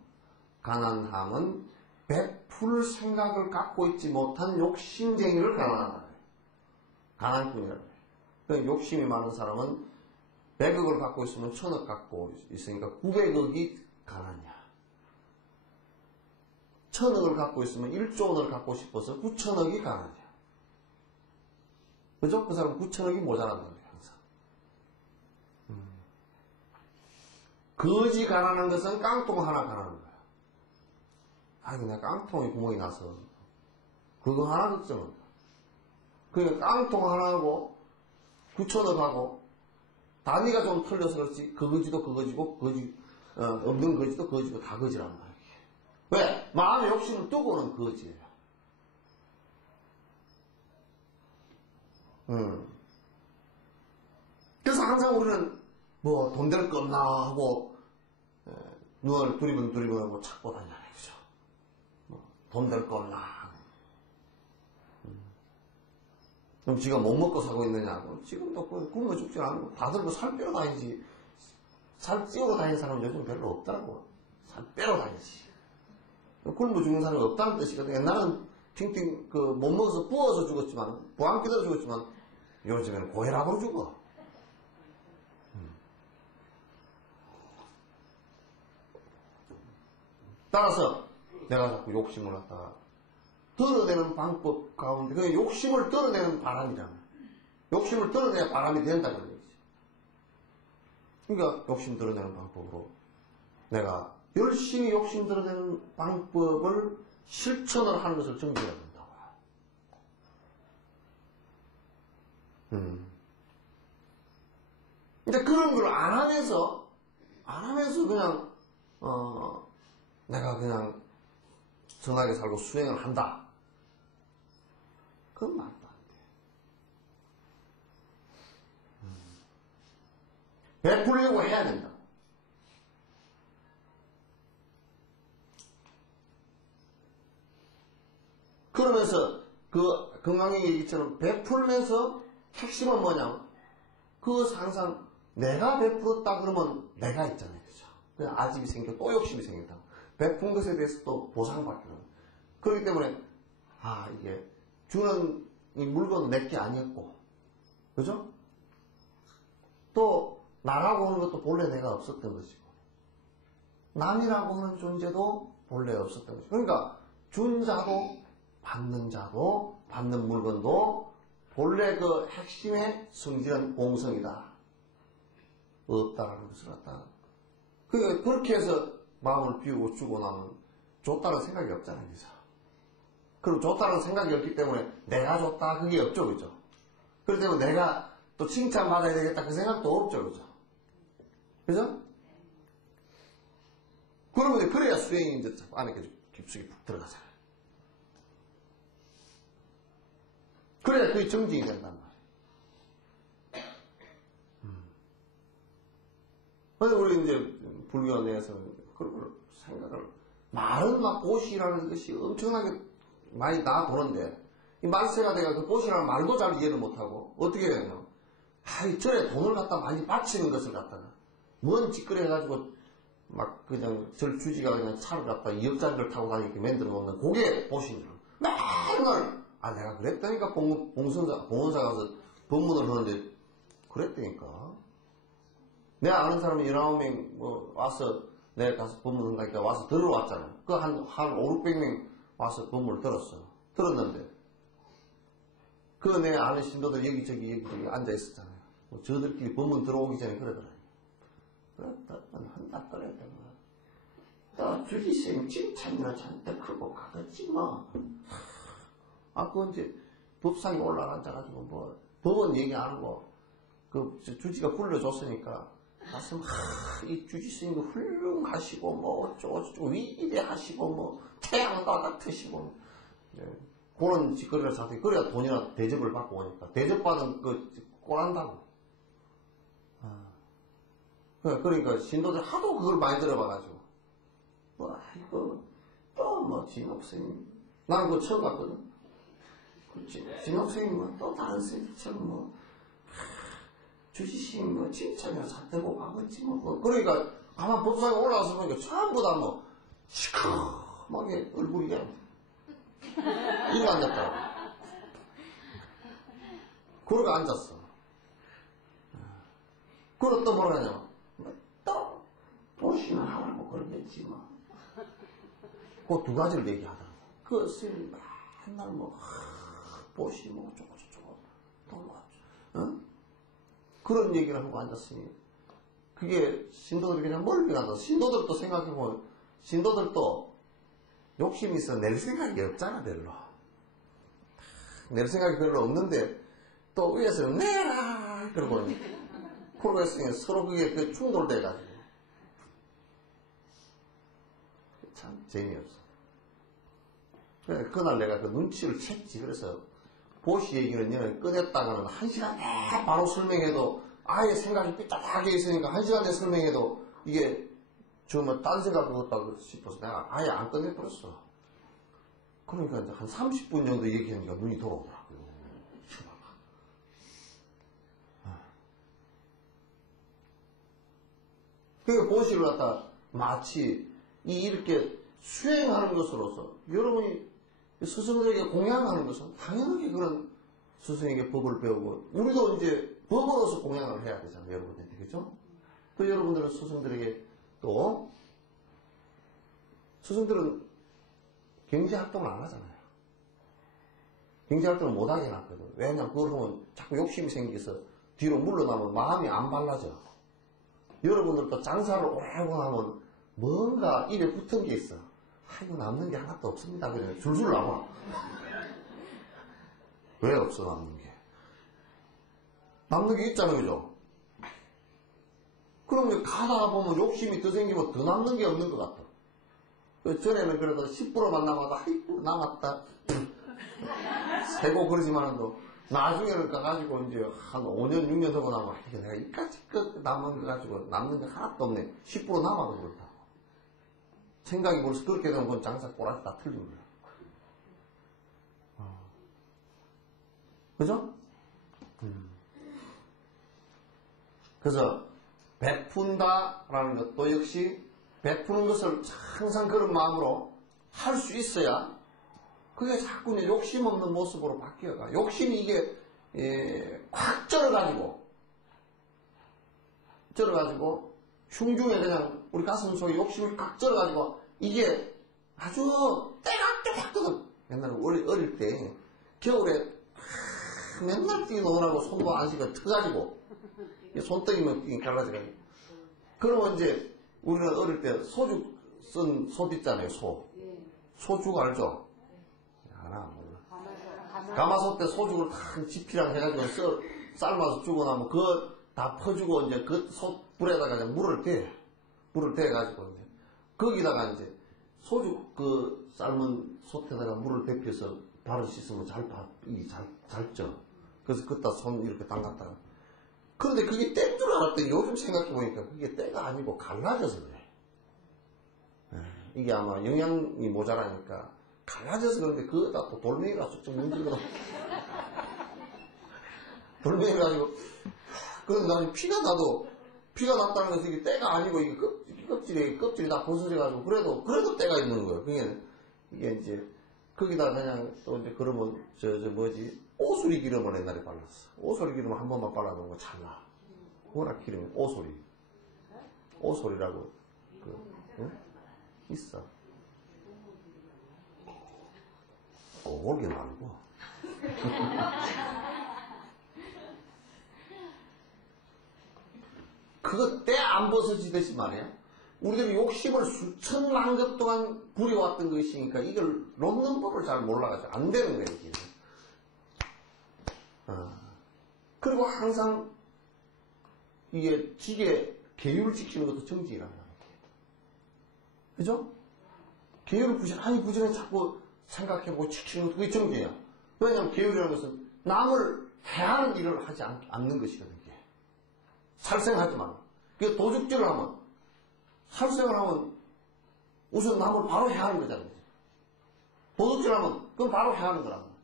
가난함은 베풀 생각을 갖고 있지 못한 욕심쟁이를 가난하다. 가난꾼이라고 해요. 그러니까 욕심이 많은 사람은 100억을 갖고 있으면 1000억 갖고 있으니까 900억이 가난이야. 1000억을 갖고 있으면 1조 원을 갖고 싶어서 9천억이 가난이야. 그죠? 그 사람은 9천억이 모자란다는 거예요, 항상. 거지 가난한 것은 깡통 하나 가난한 거야. 아이고, 내가 깡통에 구멍이 나서 그거 하나 걱정은. 그러니까 깡통 하나하고 9천억하고 단위가 좀 틀려서 그렇지 그거지도 그거지고 없는 거지도 그거지고 다 거지란 말이야. 왜? 마음의 욕심을 두고는 거지예요. 그래서 항상 우리는 뭐 돈 될 거 없나 하고 눈을 두리번 하고 찾고 다니잖아요. 그죠? 돈 될 거 없나. 그럼 지가 못 먹고 사고 있느냐고. 지금도 굶어 죽지 않고 다들 살 빼러 다니지. 살 찌우러 다니는 사람은 요즘 별로 없더라고. 살 빼러 다니지. 굶어 죽는 사람이 없다는 뜻이거든. 옛날은 팅팅 못 먹어서 부어서 죽었지만 부항 끼려 죽었지만 요즘에는 고혈압으로 죽어. 따라서 내가 자꾸 욕심을 갖다가 떨어내는 방법 가운데 그 욕심을 떨어내는 바람이잖아. 욕심을 떨어내야 바람이 된다는 거지. 그러니까 욕심 떨어내는 방법으로 내가 열심히 욕심 떨어내는 방법을 실천을 하는 것을 정지해야 된다고. 근데 그런 걸 안 하면서 그냥 내가 그냥 정하게 살고 수행을 한다. 그건 말도 안 돼. 베풀려고 해야 된다. 그러면서 그 건강의 얘기처럼 베풀면서 핵심은 뭐냐면 그것은 항상 내가 베풀었다 그러면 내가 있잖아요. 그죠? 그냥 아집이 생겨 또 욕심이 생긴다. 베푼 것에 대해서 또 보상받기는. 그렇기 때문에 이게 주는 이 물건은 내게 아니었고 그죠? 또 나라고 하는 것도 본래 내가 없었던 것이고 남이라고 하는 존재도 본래 없었던 것이고 그러니까 준 자도 받는 물건도 본래 그 핵심의 성질은 공성이다. 없다라는 것을 갖다가 그렇게 해서 마음을 비우고 주고 나면 줬다는 생각이 없잖아요. 그죠? 그럼 줬다는 생각이 없기 때문에 내가 줬다 그게 없죠. 그죠? 그렇기 때문에 내가 또 칭찬받아야 되겠다 그 생각도 없죠. 그죠? 그죠? 그러면 그래야 수행이 이제 안에 깊숙이 푹 들어가잖아요. 그래야 그게 정진이 된단 말이에요. 그래서 우리 이제 불교 내에서는 그런 걸 생각을 말은 막 보시라는 것이 엄청나게 많이 나보는데 이 말세가 내가 그 보시라는 말도 잘 이해를 못하고 어떻게 해요? 절에 돈을 갖다 많이 바치는 것을 갖다가 뭔 짓거리 해가지고 막 그냥 절 주지가 그냥 차를 갖다 2억짜리를 타고 다니게 만들어 놓는 그게 보시는 맨날 내가 그랬다니까 봉원사 가서 법문을 하는데 그랬다니까. 내가 아는 사람이 19명 와서 내가 가서 법문을 한다니까 와서 들어왔잖아. 그 한 5, 600명 와서 법문을 들었는데 그 내 아는 신도들 여기저기 앉아 있었잖아요. 저들끼리 법문 들어오기 전에 그러더라고요. 그랬다 한다 그랬다. 너 주지쌤 칭찬이나 잔뜩 크고 가겠지 뭐. 그건 이제 법상에 올라앉아가지고 뭐 법은 얘기 안 하고 그 주지가 불러줬으니까 말씀 이 주지스님도 훌륭하시고 뭐 어쩌고 위대하시고 뭐 태양과 같으시고 그런 짓거리를 사서 그래야 돈이나 대접을 받고 오니까 대접받은 그 꼴한다고. 그러니까 신도들 하도 그걸 많이 들어봐가지고 이거 또 뭐 진옥스님 난 그거 처음 봤거든. 그렇지. 진학생이 뭐, 또 다른 선생님처럼 뭐, 주지식 뭐, 칭찬이나 잣대고 가겠지 뭐. 그러니까, 가만 법사가 올라와서 보니까 전부 다 뭐, 시커멓게 얼굴이 그냥, 이거 앉았다. 그러고 앉았어. 그러고 또 뭐라 하냐. 또, 보시면 하라고 그러겠지 뭐. 그 두 가지를 얘기하더라고. 그 스님 맨날 뭐, 보시 뭐, 저거, 또 뭐, 그런 얘기를 하고 앉았으니. 그게 신도들이 그냥 멀리 가서, 신도들도 생각해보면, 신도들도 욕심이 있어 낼 생각이 없잖아, 별로. 낼 생각이 별로 없는데, 또 위에서 내라! 그러고, 그러고 있으니 서로 그게 그 충돌돼가지고. 참 재미없어. 그래, 그날 내가 그 눈치를 챘지. 그래서, 보시 얘기는 얘는 꺼냈다가는 1시간 내 바로 설명해도, 아예 생각이 삐딱하게 있으니까 1시간 내 설명해도, 이게, 뭐, 딴 생각 같다고 싶어서 내가 아예 안 꺼내버렸어. 그러니까 이제 한 30분 정도 얘기하니까 눈이 돌아오더라고요. 그러니까 보시를 갖다 마치 이렇게 수행하는 것으로서 여러분이 스승들에게 공양하는 것은 당연하게 그런 스승에게 법을 배우고 우리도 이제 법으로서 공양을 해야 되잖아요. 여러분들한테. 그죠? 또 여러분들은 스승들에게 또 스승들은 경제활동을 안 하잖아요. 경제활동을 못하게 해놨거든. 왜냐면 그걸 하면 자꾸 욕심이 생겨서 뒤로 물러나면 마음이 안 발라져. 여러분들도 장사를 오래 하고 나면 뭔가 입에 붙은 게 있어. 아이고 남는 게 하나도 없습니다. 그냥 줄줄 남아. 왜 없어 남는 게? 남는 게 있잖아요. 그죠? 그러면 가다가 보면 욕심이 더 생기면 더 남는 게 없는 것 같아. 전에는 그래도 10%만 남아도 아이고 남았다. 세고 그러지만은 또 나중에는 가가지고 이제 한 5년, 6년 더 나면 내가 이까지 남은 거 가지고 남는 게 하나도 없네. 10% 남아도 그렇다고. 생각이 벌써 그렇게 되면 그건 장사 꼬라지 다 틀린 거야. 그죠? 그래서 베푼다라는 것도 역시 베푸는 것을 항상 그런 마음으로 할 수 있어야 그게 자꾸 욕심 없는 모습으로 바뀌어가. 욕심이 이게 확 쩔어가지고 흉중에 그냥 우리 가슴 속에 욕심이 꽉 쩔어가지고 이게 아주 때가 뜨거든. 옛날에 어릴 때 겨울에 맨날 뛰노느라고 손도 안 씻고 터가지고 손떡이면 뛰기 갈라져가지고 그러면 이제 우리는 어릴 때 소주 쓴 솥 있잖아요. 소죽 알죠? 하나 몰라. 가마솥 때 소죽을 탁 지피랑 해가지고 삶아서 주고 나면 그거 다 퍼주고 이제 그 솥 불에다가 이제 물을 대가지고 이제 거기다가 이제 소죽 그 삶은 솥에다가 물을 데펴서 바로 씻으면 잘 쪄. 그래서 그따 손 이렇게 담갔다가. 그런데 그게 때인 줄 알았더니 요즘 생각해보니까 그게 때가 아니고 갈라져서 그래. 이게 아마 영양이 모자라니까 갈라져서 그런데 그거다 또 돌멩이가 쑥쑥 문질러. 돌멩이 가지고. 그런데 나는 피가 났다는 것은 이게 때가 아니고 이게 껍질이 다 벗어져가지고 그래도 때가 있는 거예요. 이게 이제 거기다 그냥 또 이제 그러면 오소리 기름을 옛날에 발랐어. 오소리 기름 한 번만 발라놓은 거 잘 나. 워낙 기름이 오소리라고 응? 있어. 오골기는 아니고. 그거 때 안 벗어지듯이 말이야. 우리들이 욕심을 수천만 것 동안 부려왔던 것이니까 이걸 놓는 법을 잘 몰라가지고 안 되는 거예요. 이게. 그리고 항상 이게 지게 계율을 지키는 것도 정직이라는 거예요. 그죠? 계율을 부지런히 자꾸 생각해보고 지키는 것도 그게 정직이야. 왜냐하면 계율이라는 것은 남을 해하는 일을 하지 않는 것이거든요. 이게. 살생하지 마라. 그 도둑질을 하면 살생을 하면 우선 남을 바로 해하는 거잖아요. 도둑질을 하면 그건 바로 해하는 거란 말이야.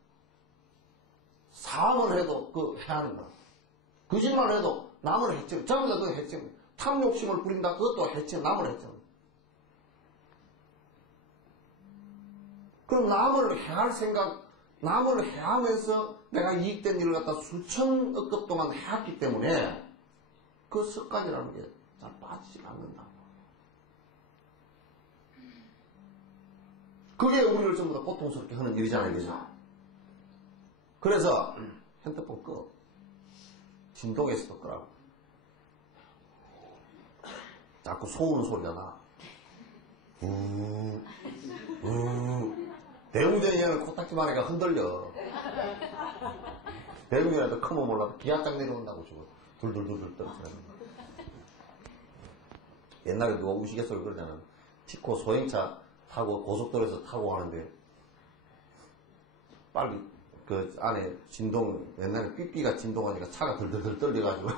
사업을 해도 그 해하는 거야. 거짓말을 해도 남을 해치는, 전부 다 그 해치는. 탐욕심을 부린다, 그것도 해치는, 남을 해치는. 그럼 남을 해할 생각, 남을 해하면서 내가 이익된 일을 갖다 수천억 급 동안 해왔기 때문에 그 습관이라는 게 잘 빠지지 않는다고. 그게 우리를 전부 다 고통스럽게 하는 일이잖아요, 그죠? 그래서 핸드폰 꺼. 진동에서도 끄라고. 자꾸 소우는 소리가 나. 대웅전이는 코딱지만 해가 흔들려. 대웅전에도 크면 몰라도 기압장 내려온다고 지금 둘둘둘둘 떨어지는. 옛날에 누가 우시갯소리 그러잖아. 티코 소형차 타고 고속도로에서 타고 가는데 빨리 그 안에 진동, 옛날에 삐삐가 진동하니까 차가 들들들 떨려가지고.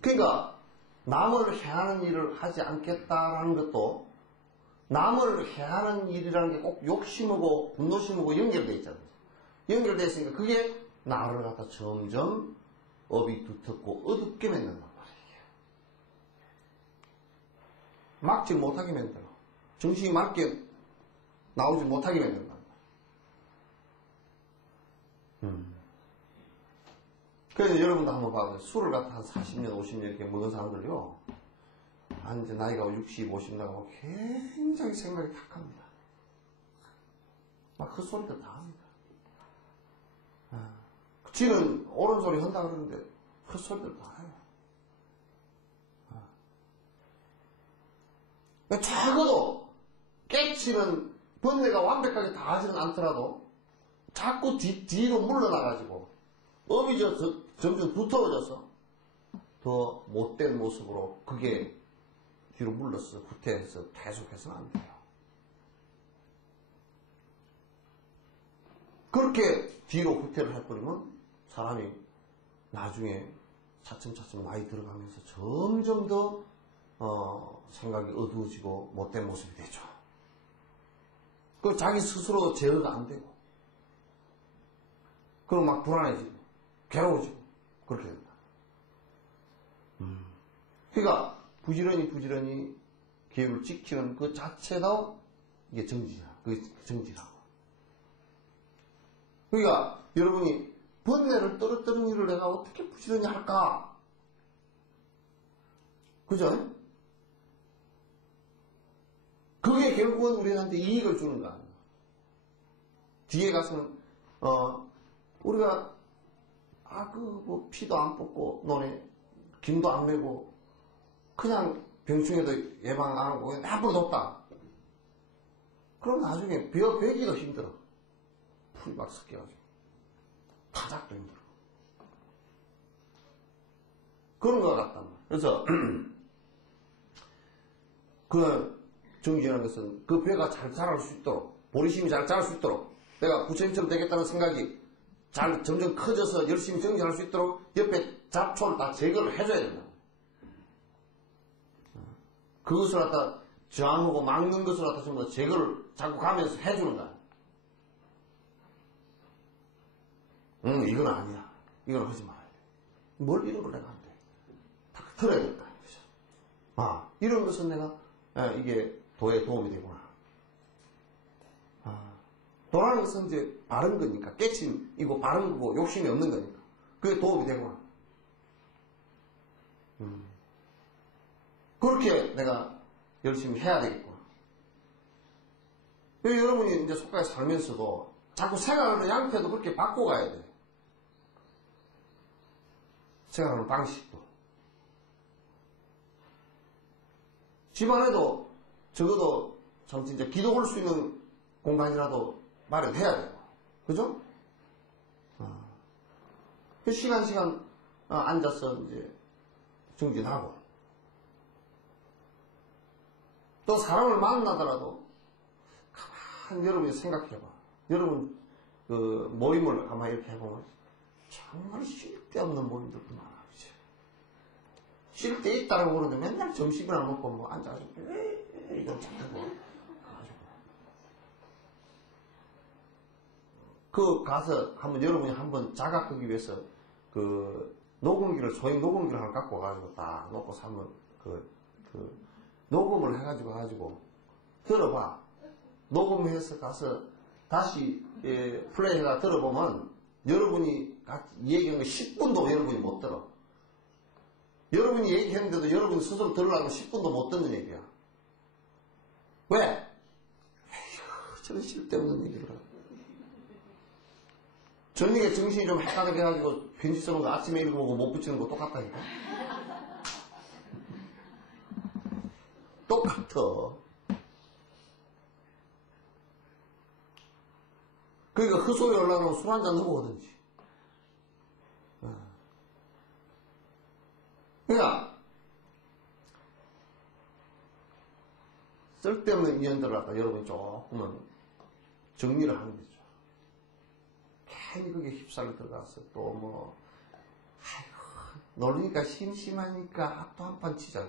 그러니까 남을 해하는 일을 하지 않겠다라는 것도 남을 해하는 일이라는 게 꼭 욕심하고 분노심하고 연결되어 있잖아요. 연결되어 있으니까 그게 나를 갖다 점점 업이 두텁고 어둡게 만든단 말이에요. 막지 못하게 만들어. 정신이 맑게 나오지 못하게 만든단 말이에요. 그래서 여러분도 한번 봐보세요. 술을 갖다 한 40년, 50년 이렇게 먹은 사람들요. 한 이제 나이가 60, 50 나가고 굉장히 생각이 탁합니다. 막 헛소리도 다 합니다. 지는 옳은 소리 한다 그러는데 헛소리들 다 해요. 적어도 깨치는 번뇌가 완벽하게 다 하지는 않더라도 자꾸 뒤로 물러나가지고 업이 점점 두터워져서 더 못된 모습으로 그게 뒤로 물러서 후퇴해서 계속해서는 안 돼요. 그렇게 뒤로 후퇴를 해버리면 사람이 나중에 차츰차츰 나이 들어가면서 점점 더 생각이 어두워지고 못된 모습이 되죠. 그 자기 스스로도 제어가 안 되고 그럼 막 불안해지고 괴로워지고 그렇게 된다. 그러니까 부지런히 계획을 지키는 그 자체도 이게 정지라고. 그러니까 여러분이 번뇌를 떨어뜨리는 일을 내가 어떻게 부지런히 할까? 그죠? 그게 결국은 우리한테 이익을 주는 거 아니에요. 뒤에 가서는 우리가 뭐 피도 안 뽑고 너네 김도 안 메고 그냥 병충해도 예방 안 하고 그냥 나쁘게 뒀다. 그럼 나중에 베기도 힘들어. 풀이 막 섞여가지고 타작도 힘들어. 그런 것 같단 말이야. 그래서 그 정진하는 것은 그 배가 잘 자랄 수 있도록 보리심이 잘 자랄 수 있도록 내가 부처님처럼 되겠다는 생각이 잘 점점 커져서 열심히 정진할 수 있도록 옆에 잡초를 다 제거를 해줘야 된다. 그것을 갖다 저항하고 막는 것을 갖다 전부 제거를 자꾸 가면서 해주는 거야. 이건 아니야. 이건 하지 말아야 돼. 뭘 이런 걸 내가 안 돼. 다 틀어야 될까. 그죠? 이런 것은 내가, 이게 도에 도움이 되구나. 도라는 것은 이제 바른 거니까. 깨침이고 바른 거고 욕심이 없는 거니까. 그게 도움이 되구나. 그렇게 내가 열심히 해야 되겠구나. 여러분이 이제 속가에 살면서도 자꾸 생활하는 양태도 그렇게 바꿔가야 돼. 생활하는 방식도. 집안에도 적어도 참 진짜 기도할 수 있는 공간이라도 마련해야 돼요. 그죠? 시간 앉아서 이제 정진하고. 또 사람을 만나더라도 가만히 여러분이 생각해봐. 여러분 그 모임을 가만히 이렇게 해보면 정말 쉴 데 없는 모임들도 많아. 그치? 쉴 데 있다라고 그러는데 맨날 점심이나 먹고 뭐 앉아가지고 이걸 잡고 그 가서 한번 여러분이 한번 자각하기 위해서 그 녹음기를 소형 녹음기를 하나 갖고 가지고 딱 놓고 한번 녹음을 해가지고 들어봐. 녹음해서 가서 다시 플레이해가 들어보면 여러분이 얘기한 거 10분도 여러분이 못 들어. 여러분이 얘기했는데도 여러분이 스스로 들으려면 10분도 못 듣는 얘기야. 왜? 에휴, 저런 쓸데없는 얘기를 하고. 전녁에 정신이 좀 헷갈리게 해가지고 편지 쓰는 거 아침에 읽어보고 못 붙이는 거 똑같다니까. 똑같아. 그러니까 헛소리 하려면 술 한잔 하고 오든지. 그러니까 쓸데없는 인연들을 갖다 여러분이 조금은 정리를 하는 거죠. 괜히 그게 휩싸려 들어가서 또 뭐 아이고 놀리니까 심심하니까 또 한 판 치자.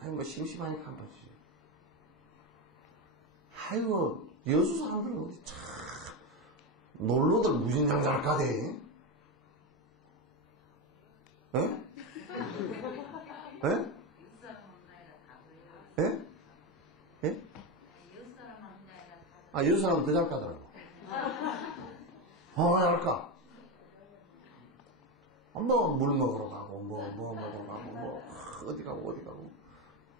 아니 뭐 심심하니까 한 판 치자. 아이고 여수 사람들은 참 놀러들 무진장잘 가대. 에? 에? 에? 예? 아, 여수 사람은 더 잘 가더라고. 왜 할까? 뭐, 물 먹으러 가고, 뭐 먹으러 가고, 어디 가고.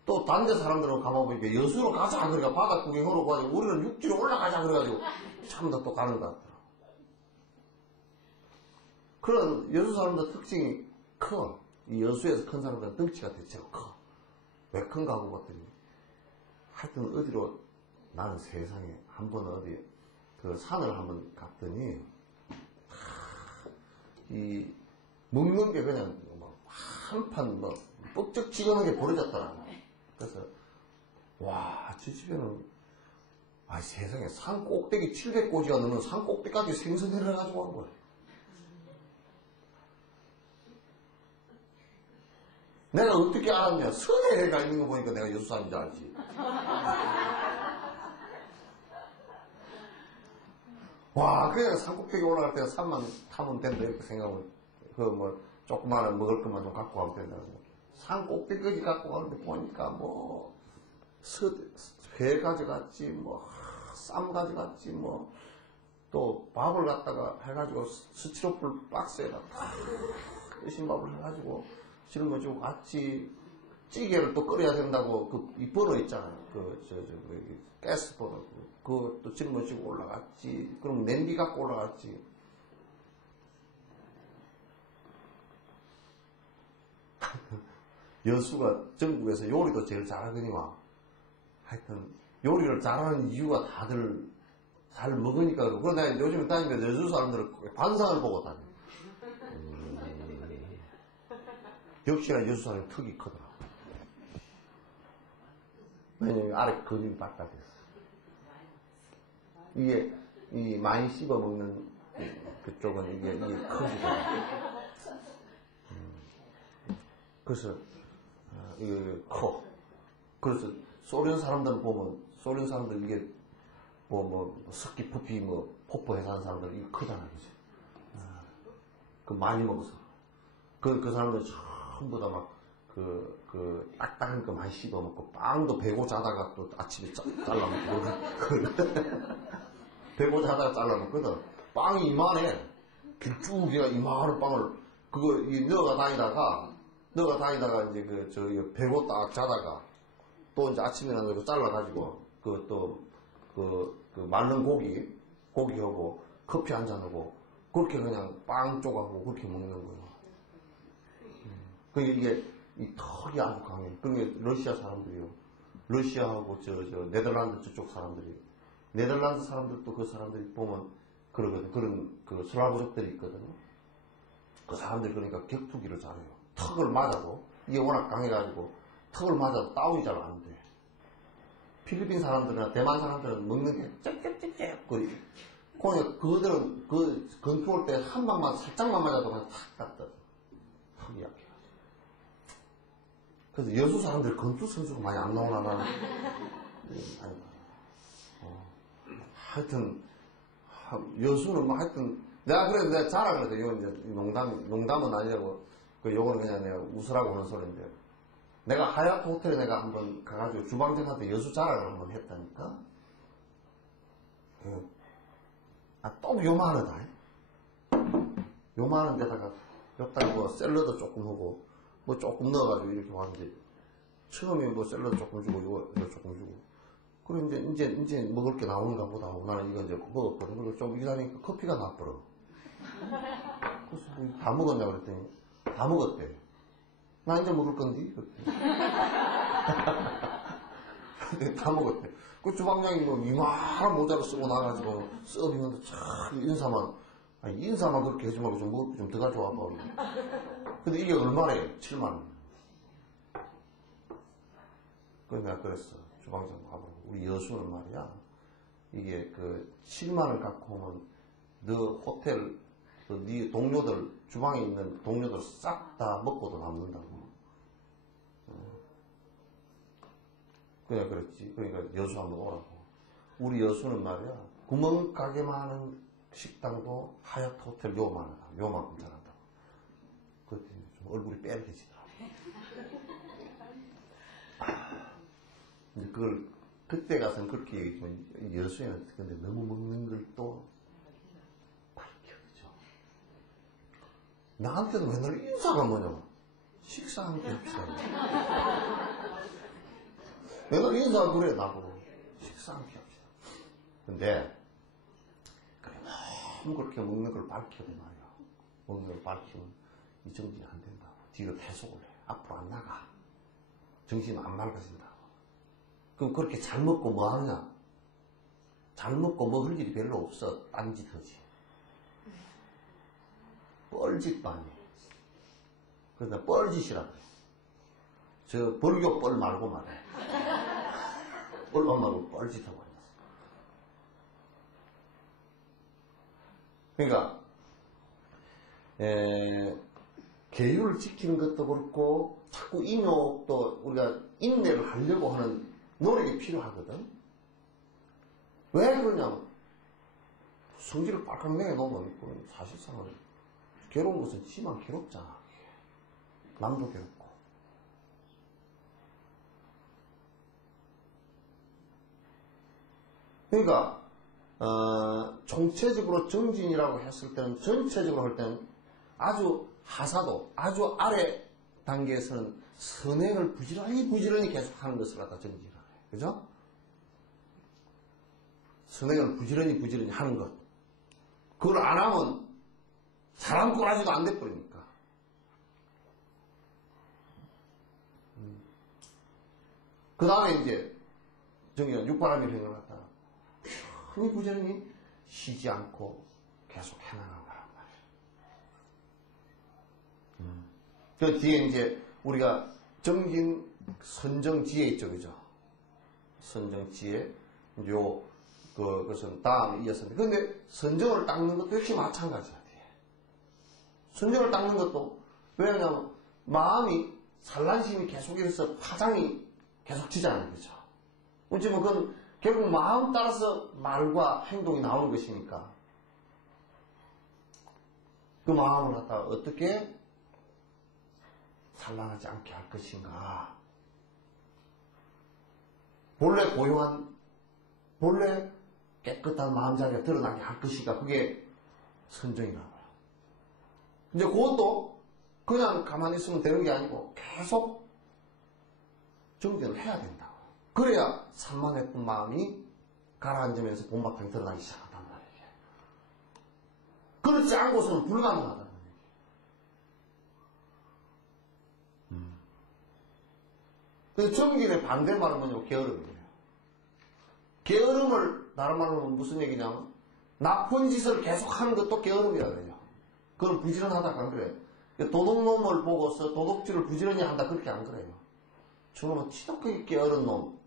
또, 다른 데 사람들은 가봐보니까 여수로 가자. 그러니까 바다 구경하러 가지고, 우리는 육지로 올라가자. 그래가지고, 참 더 또 가는 것 같더라고. 그런 여수 사람들 특징이 커. 이 여수에서 큰 사람들은 덩치가 대체로 커. 왜 큰가 하고 봤더니, 하여튼 어디로, 나는 세상에, 한 번 어디, 그 산을 한번 갔더니, 이, 먹는 게 그냥, 한판, 뻑적지근하게 버려졌더라고. 그래서, 와, 저 집에는, 세상에 산 꼭대기 700고지가 넘는 산 꼭대기까지 생선회를 가지고 온 거야. 내가 어떻게 알았냐? 선회가 있는 거 보니까 내가 여수 사람인 줄 알지. 와, 그냥 산꼭대기 올라갈 때 산만 타면 된다, 이렇게 생각하면, 조그마한 먹을 것만 좀 갖고 가면 된다고. 산 꼭대기까지 갖고 가는데 보니까 회 가져갔지, 쌈 가져갔지, 또 밥을 갖다가 해가지고 스티로폴 박스에다 으신밥을 해가지고 짊어지고 갔지. 찌개를 또 끓여야 된다고 이 버너 있잖아요. 가스 버너. 그것도 짊어지고 올라갔지. 그럼 냄비 갖고 올라갔지. 여수가 전국에서 요리도 제일 잘하거니와. 하여튼 요리를 잘하는 이유가 다들 잘 먹으니까 그러고. 그런데 요즘에 다니면 여수 사람들은 반상을 보고 다녀. 역시나 여수 사람이 턱이 크더라. 왜냐면 아래 근육이 발달됐어. 이게 이 많이 씹어 먹는 그쪽은 이게 커지고. 그래서 이게 커. 그래서 소련 사람들 보면 소련 사람들 이게 스키 푸피 포포 해서 하는 사람들 이게 크잖아, 그지? 그 많이 먹어서. 그 사람들 전부 다 딱딱한 거 많이 씹어 먹고, 빵도 베고 자다가 또 아침에 잘라 먹고. 베고 자다가 잘라 먹거든. 빵이 이만해. 쭉 이만한 빵을, 너가 다니다가 이제 베고 딱 자다가, 또 이제 아침에는 이거 잘라가지고, 마른 고기하고, 커피 한잔하고, 그렇게 그냥 빵 쪼가고 그렇게 먹는 거예요. 이게, 이 턱이 아주 강해. 그게 러시아 사람들이요. 러시아하고 네덜란드 저쪽 사람들이. 네덜란드 사람들도 그 사람들이 보면 그러거든. 그런 슬라브족들이 있거든요. 그 사람들이 그러니까 격투기를 잘해요. 턱을 맞아도, 이게 워낙 강해가지고, 턱을 맞아도 다운이 잘 안 돼. 필리핀 사람들이나 대만 사람들은 먹는 게 쩍쩍쩍쩍 거리. 그러니까 그들은 건투할 때 한 방만 살짝만 맞아도 그냥 탁 땄다. 턱이 약해. 그래서 여수 사람들 건투 선수가 많이 안 나오나 나는. 하여튼 여수는 뭐 하여튼, 내가 그래도 내가 자랑을 해도 이건 이제 농담은 아니라고, 요거는 그냥 내가 웃으라고 하는 소리인데, 내가 하얏트 호텔에 내가 한번 가가지고 주방장한테 여수 자랑을 한번 했다니까? 또 요만하다. 요만한 데다가, 옆다가 뭐 샐러드 조금 하고, 뭐 조금 넣어가지고 이렇게 왔는데, 처음에 뭐 샐러드 조금 주고, 이거 조금 주고. 그럼 이제 먹을 게 나오는가 보다 하고 나는 이거 이제 먹었거든. 그리고 좀 기다리니까 커피가 나버려. 그래서 다 먹었냐고 그랬더니, 다 먹었대. 나 이제 먹을 건데? 다 먹었대. 그 주방장이 뭐 이만한 모자를 쓰고 나가지고 서빙하는데 참 인사만 그렇게 해지 말고 좀 먹을 거 좀 더 가져와봐. 근데 이게 얼마래? 7만 원. 그래서 내가 그랬어. 주방장 봐보고. 우리 여수는 말이야. 이게 7만 원 갖고 오면 너 호텔, 네 동료들, 주방에 있는 동료들 싹 다 먹고도 남는다고. 그냥 그랬지. 그러니까 여수 한번 오라고. 우리 여수는 말이야. 구멍가게만 하는 식당도 하얏트 호텔 요만하다. 요만큼 잘한다고. 그랬더니 좀 얼굴이 빼르해지더라고. 근데 그걸 그때 가서는 그렇게 얘기했지만 여수에는 근데 너무 먹는 걸 또 밝혀죠. 나한테도 맨날 인사가 뭐냐. 식사 함께 합시다. 맨날 인사 그래 나보고. 식사 함께 합시다. 근데 그래 너무 그렇게 먹는 걸 밝혀도 말이야. 먹는 걸 밝히면 이 정신이 안 된다고. 뒤로 계속 올래. 앞으로 안 나가. 정신 안 맑아진다. 그럼 그렇게 잘 먹고 뭐 하느냐? 잘 먹고 먹을 일이 별로 없어. 딴짓 하지. 뻘짓도 아니에요. 그래서 뻘짓이라 그래. 저 벌교 뻘 말고 말해. 뻘만 말고 뻘짓하고 앉았어. 그러니까 계율을 지키는 것도 그렇고 자꾸 인욕도 우리가 인내를 하려고 하는 노력이 필요하거든. 왜 그러냐면 성질을 빡빡 내놓으면 사실상은 괴로운 것은 지만 괴롭잖아. 남도 괴롭고. 그러니까 총체적으로 정진이라고 했을 때는 전체적으로 할 때는 아주 하사도 아주 아래 단계에서는 선행을 부지런히 계속하는 것을 갖다 정진이라고 해요. 그죠? 선행을 부지런히 하는 것. 그걸 안 하면 사람 꼬라지도 안 돼버리니까. 그 다음에 이제 정의가 육바람일 행을 갖다가 부지런히 쉬지 않고 계속 해나가는 거란 말이에요. 그 뒤에 이제 우리가 정진 선정지혜 있죠, 그죠? 선정지혜 그것은 다음에 이었습니다. 그런데 선정을 닦는 것도 역시 마찬가지야. 선정을 닦는 것도 왜냐하면 마음이 산란심이 계속해서 파장이 계속 지잖아요, 그죠? 어찌보면 그건 결국 마음 따라서 말과 행동이 나오는 것이니까 그 마음을 갖다가 어떻게 산란하지 않게 할 것인가. 본래 고요한, 본래 깨끗한 마음자리가 드러나게 할 것인가. 그게 선정이라고요. 이제 그것도 그냥 가만히 있으면 되는 게 아니고 계속 정진을 해야 된다고. 그래야 산만했던 마음이 가라앉으면서 본바탕이 드러나기 시작한단 말이에요. 그렇지 않고서는 불가능하다는 얘기예요. 그래서 정진의 반대말은 뭐냐면 게으름이에요. 게으름을 다른 말로 하면 무슨 얘기냐면 나쁜 짓을 계속하는 것도 게으름이라 그래요. 그건 부지런하다가 안 그래요. 도둑놈을 보고서 도둑질을 부지런히 한다 그렇게 안 그래요. 저놈은 지독하게 게으른 놈,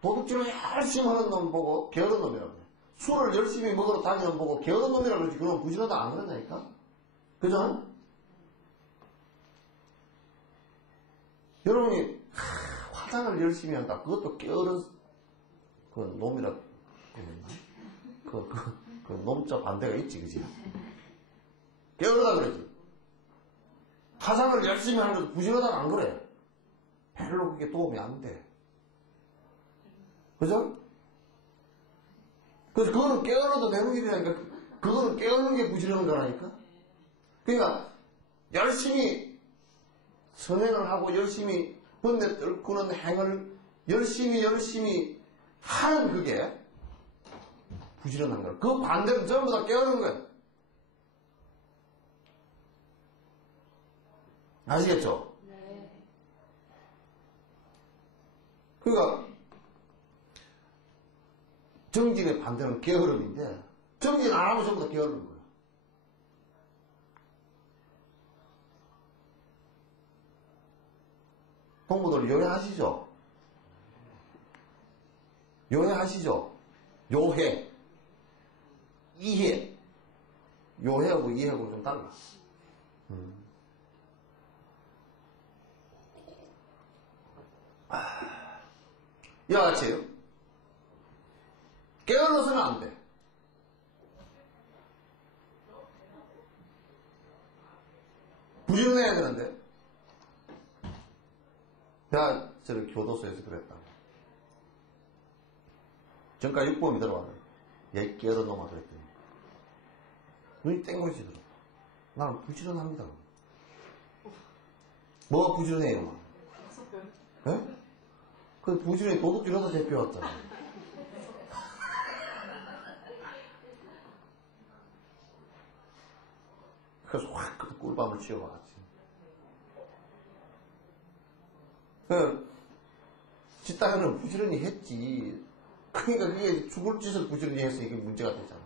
도둑질을 열심히 하는 놈 보고 게으른 놈이라고 해요. 술을 열심히 먹으러 다니는 놈 보고 게으른 놈이라고 그러지. 그건 부지런하다 안 그런다니까. 그죠? 여러분이 화장을 열심히 한다. 그것도 게으른 그 놈이라고 그러나? 그 놈자 반대가 있지, 그지? 게으르다 그러지. 화장을 열심히 하는 것도 부지런하다 안 그래. 별로 그게 도움이 안 돼. 그죠? 그래서 그거는 깨어나도 되는 일이라니까. 그거는 깨어나는 게 부지런한 거라니까. 그러니까 열심히 선행을 하고 열심히 번뇌 떨구는 행을 열심히 하는 그게 부지런한 거야. 그 반대로 전부 다 깨어나는 거야. 아시겠죠? 네. 그러니까 정진의 반대는 게으름인데 정진 안 하면 전부 다 게으른 거예요. 동무들 요해하시죠? 요해하시죠? 요해, 이해. 요해하고 이해하고 좀 달라. 이와 같이요. 깨어나서는 안 돼. 부지런해야 되는데. 내가 저를 교도소에서 그랬다. 전과 6범이 들어와서 얘 깨어른 놈아 그랬더니 눈이 땡글지 들어. 나는 부지런합니다. 뭐가 부지런해요, 막. 예? 그 부지런히 도둑질하다 잡혀왔잖아. 그래서 확 그 꿀밤을 쥐어박았지. 지 딸은 부지런히 했지. 그러니까 그게 죽을 짓을 부지런히 해서 이게 문제가 되잖아.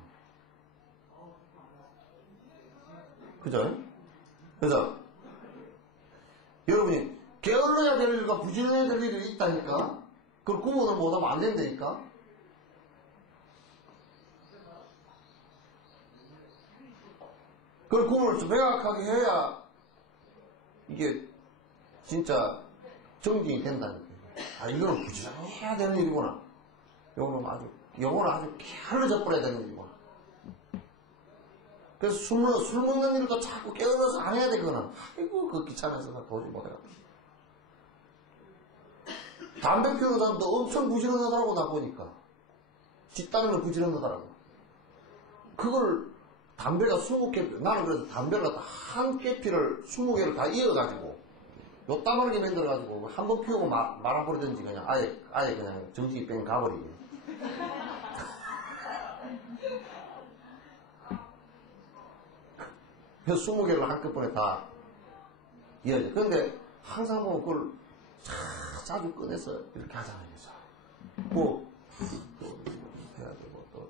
그죠? 그래서 여러분이 게을러야 될 일과 부지런해야 될 일이 있다니까. 그걸 구분을 못하면 안 된다니까. 그걸 구분을 좀 명확하게 해야 이게 진짜 정진이 된다니까. 아, 이거는 부지런히 해야 되는 일이구나. 요거는 아주 게을러져 버려야 되는 일이구나. 그래서 술 먹는 일도 자꾸 깨어나서 안 해야 되거든. 아이고, 그 귀찮아서 나 도저히 못해요. 담배 피우는 사람도 엄청 부지런하더라고, 나 보니까. 지 따르면 부지런하더라고. 그걸 담배가 20개, 나는 그래서 담배를 한 깨피를 20개를 다 이어가지고, 요 따마르게 만들어가지고, 한 번 피우고 말아버리든지 그냥 아예 그냥 정신이 뺑 가버리게. 그래서 20개를 한꺼번에 다 이어져. 그런데 항상 보면 그걸 자주 꺼내서 이렇게 하잖아요. 뭐, 또 해야 되고, 또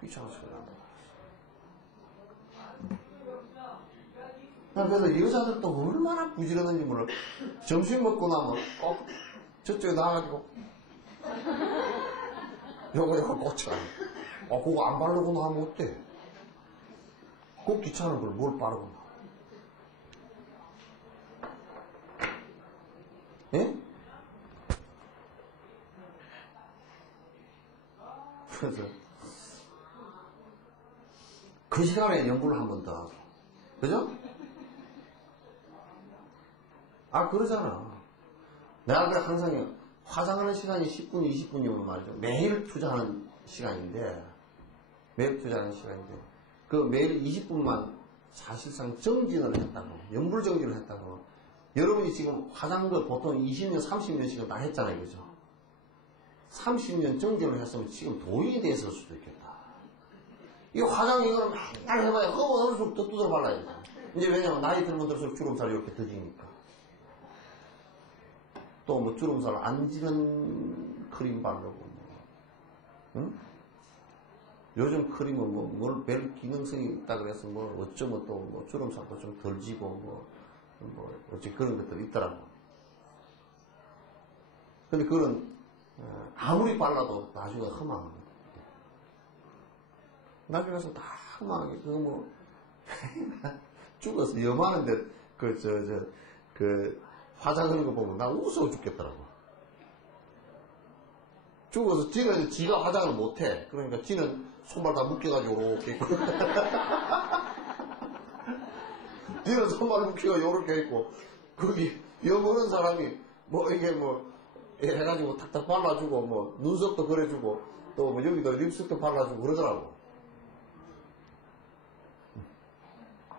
귀찮아서 그런다. 그래서 여자들도 얼마나 부지런한지 몰라. 점심 먹고 나면 저쪽에 나가가지고 요거 꽂혀라. 그거 안 바르고 나면 어때? 꼭 귀찮은 걸 뭘 바르고 나. 예? 그래서 그 시간에 연구를 한 번 더 하고. 그죠? 아, 그러잖아. 내가 그래 항상 화장하는 시간이 10분, 20분이면 말이죠. 매일 투자하는 시간인데, 그 매일 20분만 사실상 정진을 했다고, 연불 정진을 했다고. 여러분이 지금 화장을 보통 20년, 30년씩은 다 했잖아요. 그죠? 30년 정진을 했으면 지금 도인이 됐을 수도 있겠다. 이 화장 이거는 맨날 해봐야 허물수록 더 두드려 발라야 돼. 이제 왜냐면 나이 들면 들수록 주름살이 이렇게 더 지니까. 또 뭐 주름살 안 지는 크림 바르고 응? 요즘 크림은 뭘 별 기능성이 있다 그래서 뭐 어쩌면 또 뭐 주름살도 좀 덜 지고 뭐 어찌 그런 것들이 있더라고. 근데 그건 아무리 발라도 나중에 험한 거야. 나중에 가서 다 험하게 그거 뭐 죽어서 염하는데 그 화장하는 거 보면 나 웃어 죽겠더라고. 죽어서 지는 지가 화장을 못해. 그러니까 지는 손발 다 묶여가지고 이렇게 있고. 지는 손발 묶여가지고 이렇게 있고. 거기 여보는 사람이 뭐 이게 뭐 해가지고 탁탁 발라주고 뭐 눈썹도 그려주고 또 뭐 여기도 립스틱도 발라주고 그러더라고.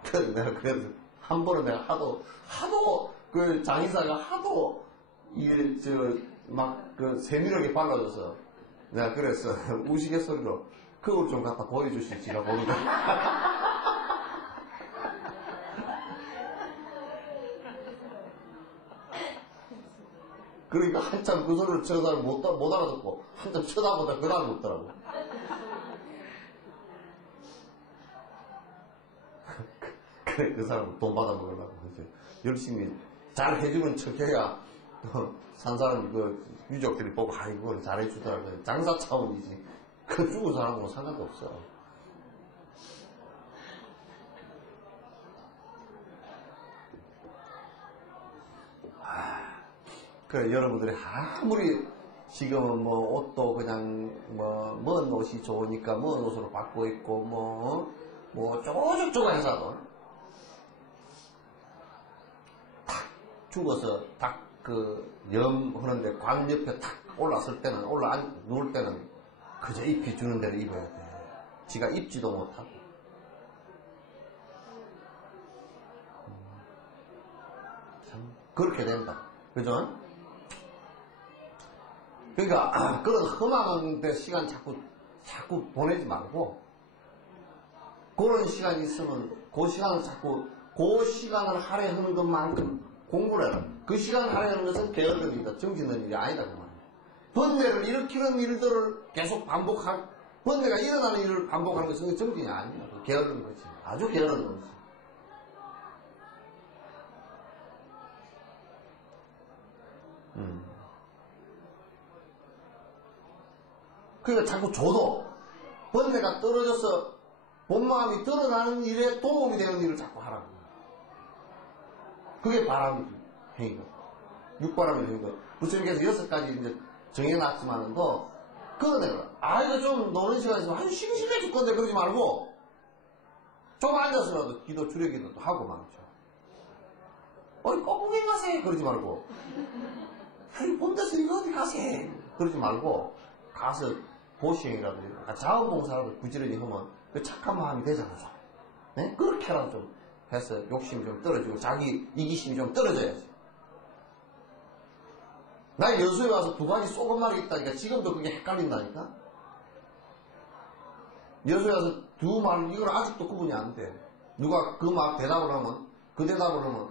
그래서 내가 그래서 한 번은 내가 하도 그 장의사가 하도 이게 막 그 세밀하게 발라줘서 내가 그랬어. 우스갯소리로 그걸 좀 갖다 보여주시 지가 보니까. 그러니까 한참 그 소리를 쳐다보다 못 알아듣고 한참 쳐다보다 그 다음에 웃더라고. 그래, 그 사람 돈 받아 먹으려고 이제 열심히 잘 해주는 척해야 산 사람이 그 유족들이 보고 아이고 잘해주더라고. 장사 차원이지. 그 죽은 사람하고 상관도 없어. 그래, 여러분들이 아무리 지금은 뭐 옷도 그냥 먼 옷이 좋으니까 먼 옷으로 바꿔 입고 뭐 쪼죽쪼죽 해서도 탁 죽어서 딱 그 염 하는데 관 옆에 탁 올랐을 때는 누울 때는 그저 입히 주는 대로 입어야 돼. 지가 입지도 못하고. 참 그렇게 된다. 그죠? 그러니까 그런 험한 데 시간 자꾸 보내지 말고 그런 시간이 있으면 그 시간을 그 시간을 할애하는 것만큼 공부를 해라. 그 시간을 할애하는 것은 게으른 일이다. 정신은 일이 아니다. 그 말이야. 번뇌를 일으키는 일들을 계속 번뇌가 일어나는 일을 반복하는 것은 정신이 아니다. 게으른 거지. 아주 게으른 거지. 그러니까 자꾸 줘도 번뇌가 떨어져서 본마음이 드러나는 일에 도움이 되는 일을 자꾸 하라고. 그게 바람 행위거든. 육바람의 행위거든. 부처님께서 6가지 이제 정해놨지만은도 그거 내가 이거 좀 노는 시간 있으면 아주 심심해 죽건데 그러지 말고 좀 앉아서라도 기도 주례기도도 하고 말이죠. 어이 꺾구경 가세 그러지 말고 아니 본데서 이거 어디 가세 그러지 말고 가서 보시행이라도 자원봉사라도 부지런히 하면 그 착한 마음이 되잖아. 네? 그렇게라도 좀 해서 욕심이 좀 떨어지고 자기 이기심이 좀 떨어져야지. 나 여수에 와서 2가지 쏘은 말이 있다니까 지금도 그게 헷갈린다니까. 여수에 와서 2말 이걸 아직도 구분이 안 돼. 누가 그 말 대답을 하면 그 대답을 하면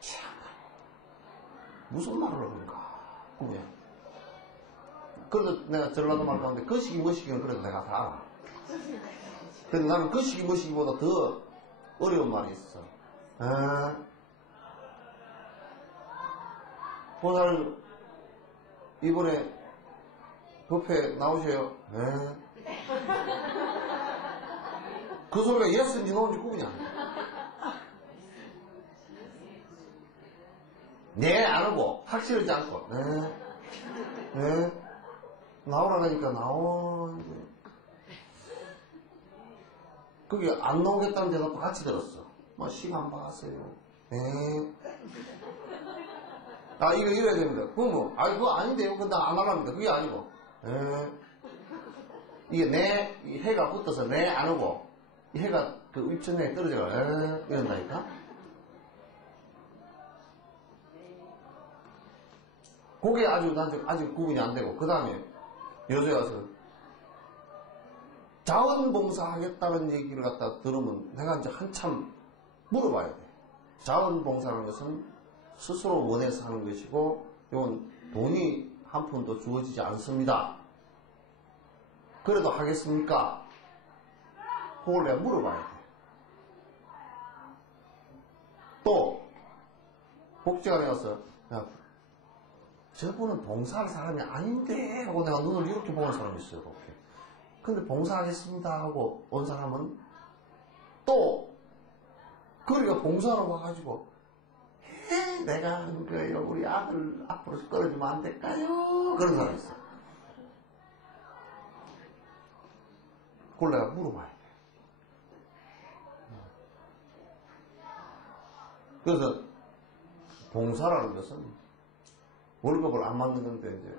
참 무슨 말을 하는가 구분이 안 돼. 그래도 내가 전라도 말 가운데 거시기 머시기는 그래도 내가 다 알아. 근데 나는 거시기 머시기보다 더 어려운 말이 있어. 보살 이번에 법회 나오셔요. 그 소리가 예스인지 노인지 구분이 안 돼. 네, 안 하고 확실하지 않고 나오라 하니까 그게 안 나오겠다는 대답도 같이 들었어. 뭐 시간 봤어요. 이거 이래야 됩니다. 그거 그거 아닌데요. 그건 안 하랍니다. 그게 아니고. 이게 이 해가 붙어서 안 하고 이 해가 그 입천장에 떨어져가 이런다니까. 그게 아직 구분이 안 되고 그 다음에 여수에 와서 자원봉사 하겠다는 얘기를 갖다 들으면 내가 이제 한참 물어봐야 돼. 자원봉사라는 것은 스스로 원해서 하는 것이고 이건 돈이 한 푼도 주어지지 않습니다. 그래도 하겠습니까? 그걸 내가 물어봐야 돼. 또 복지관에 가서 야, 저분은 봉사할 사람이 아닌데 하고 내가 눈을 이렇게 보는 사람이 있어요. 이렇게. 근데 봉사하겠습니다 하고 온 사람은 또 그러니까 봉사하러 와가지고 내가 한 거예요. 우리 아들 앞으로 끌어주면 안 될까요? 그런 사람이 있어. 그걸 내가 물어봐야 돼. 그래서 봉사라는 것은 월급을 안 받는 건데 이제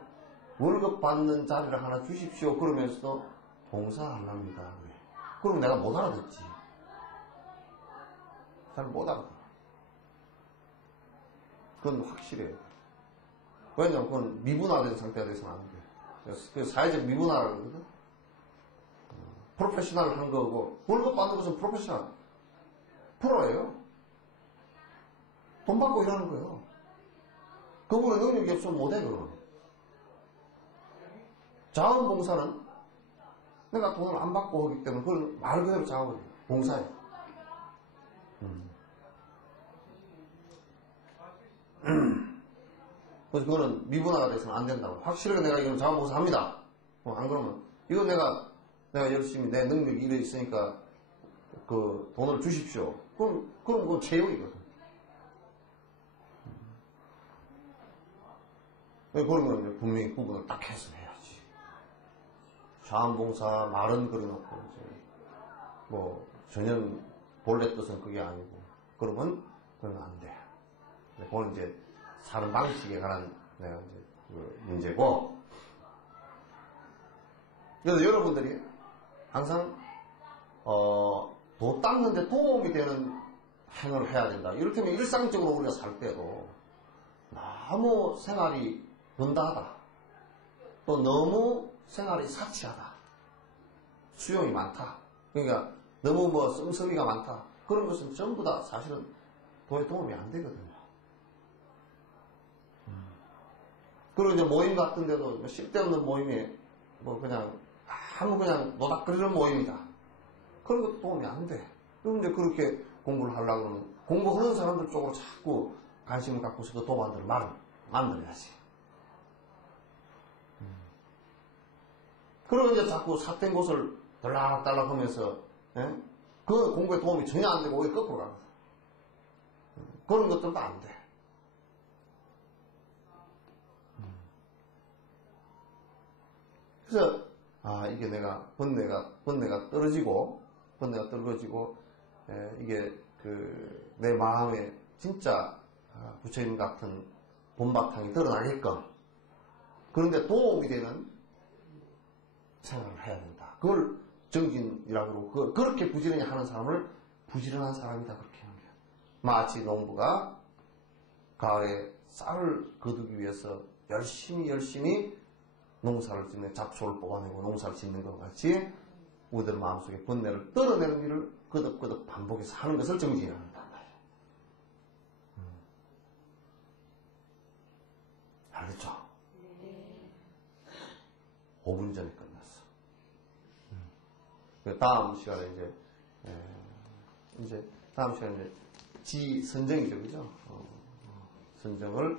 월급 받는 자리를 하나 주십시오 그러면서도 봉사하랍니다. 그래. 그럼 내가 못 알아듣지. 잘 못 알아들어. 그건 확실해요. 왜냐면 그건 미분화된 상태가 돼서는 안 돼. 그래서 사회적 미분화라고 그러거든. 프로페셔널 한 거고 월급 받는 것은 프로페셔널. 프로예요. 돈 받고 일하는 거예요. 그분의 능력이 없으면 못해, 그건. 자원봉사는 내가 돈을 안 받고 하기 때문에 그건 말 그대로 자원이에요. 봉사예요. 그래서 그거는 미분화가 돼서는 안 된다고. 확실하게 내가 이건 자원봉사 합니다. 안 그러면, 이거 내가 열심히 내 능력이 이래 있으니까 그 돈을 주십시오. 그럼 그건 채용이거든. 그런 건 이제 분명히 구분을 딱 해서 해야지. 자원봉사 말은 그려놓고, 이제, 뭐, 전혀 본래 뜻은 그게 아니고, 그러면 안 돼. 그건 이제, 사는 방식에 관한 내가 이제 그 문제고, 그래서 여러분들이 항상, 돈 닦는데 도움이 되는 행위를 해야 된다. 이를테면 일상적으로 우리가 살 때도 너무 생활이 번다하다. 또 너무 생활이 사치하다. 수용이 많다. 그러니까 너무 뭐 씀씀이가 많다. 그런 것은 전부 다 사실은 돈에 도움이 안 되거든요. 그리고 이제 모임 같은 데도 쓸데없는 모임에 뭐 그냥 아무 그냥 노닥거리는 모임이다. 그런 것도 도움이 안 돼. 그럼 이제 그렇게 공부를 하려고 그러면 공부하는 사람들 쪽으로 자꾸 관심을 갖고서 그 도반들을 만들어야지. 그러면 이제 자꾸 삿된 곳을 달락달락 하면서, 그 공부에 도움이 전혀 안 되고 오히려 거꾸로 가거든. 그런 것들도 안 돼. 그래서, 이게 번뇌가 떨어지고, 이게 내 마음에 진짜 부처님 같은 본바탕이 드러나게끔, 그런데 도움이 되는 생각을 해야 된다. 그걸 정진이라고 그러고, 그렇게 부지런히 하는 사람을 부지런한 사람이다. 그렇게 하는 거야. 마치 농부가 가을에 쌀을 거두기 위해서 열심히 농사를 짓는 잡초를 뽑아내고 농사를 짓는 것 같이 우리들 마음속에 번뇌를 떨어내는 일을 거듭거듭 반복해서 하는 것을 정진이라고 한단 말이야. 알겠죠? 5분 전에 끝났어. 다음 시간에 이제 다음 시간에 지선정이죠, 그죠? 선정을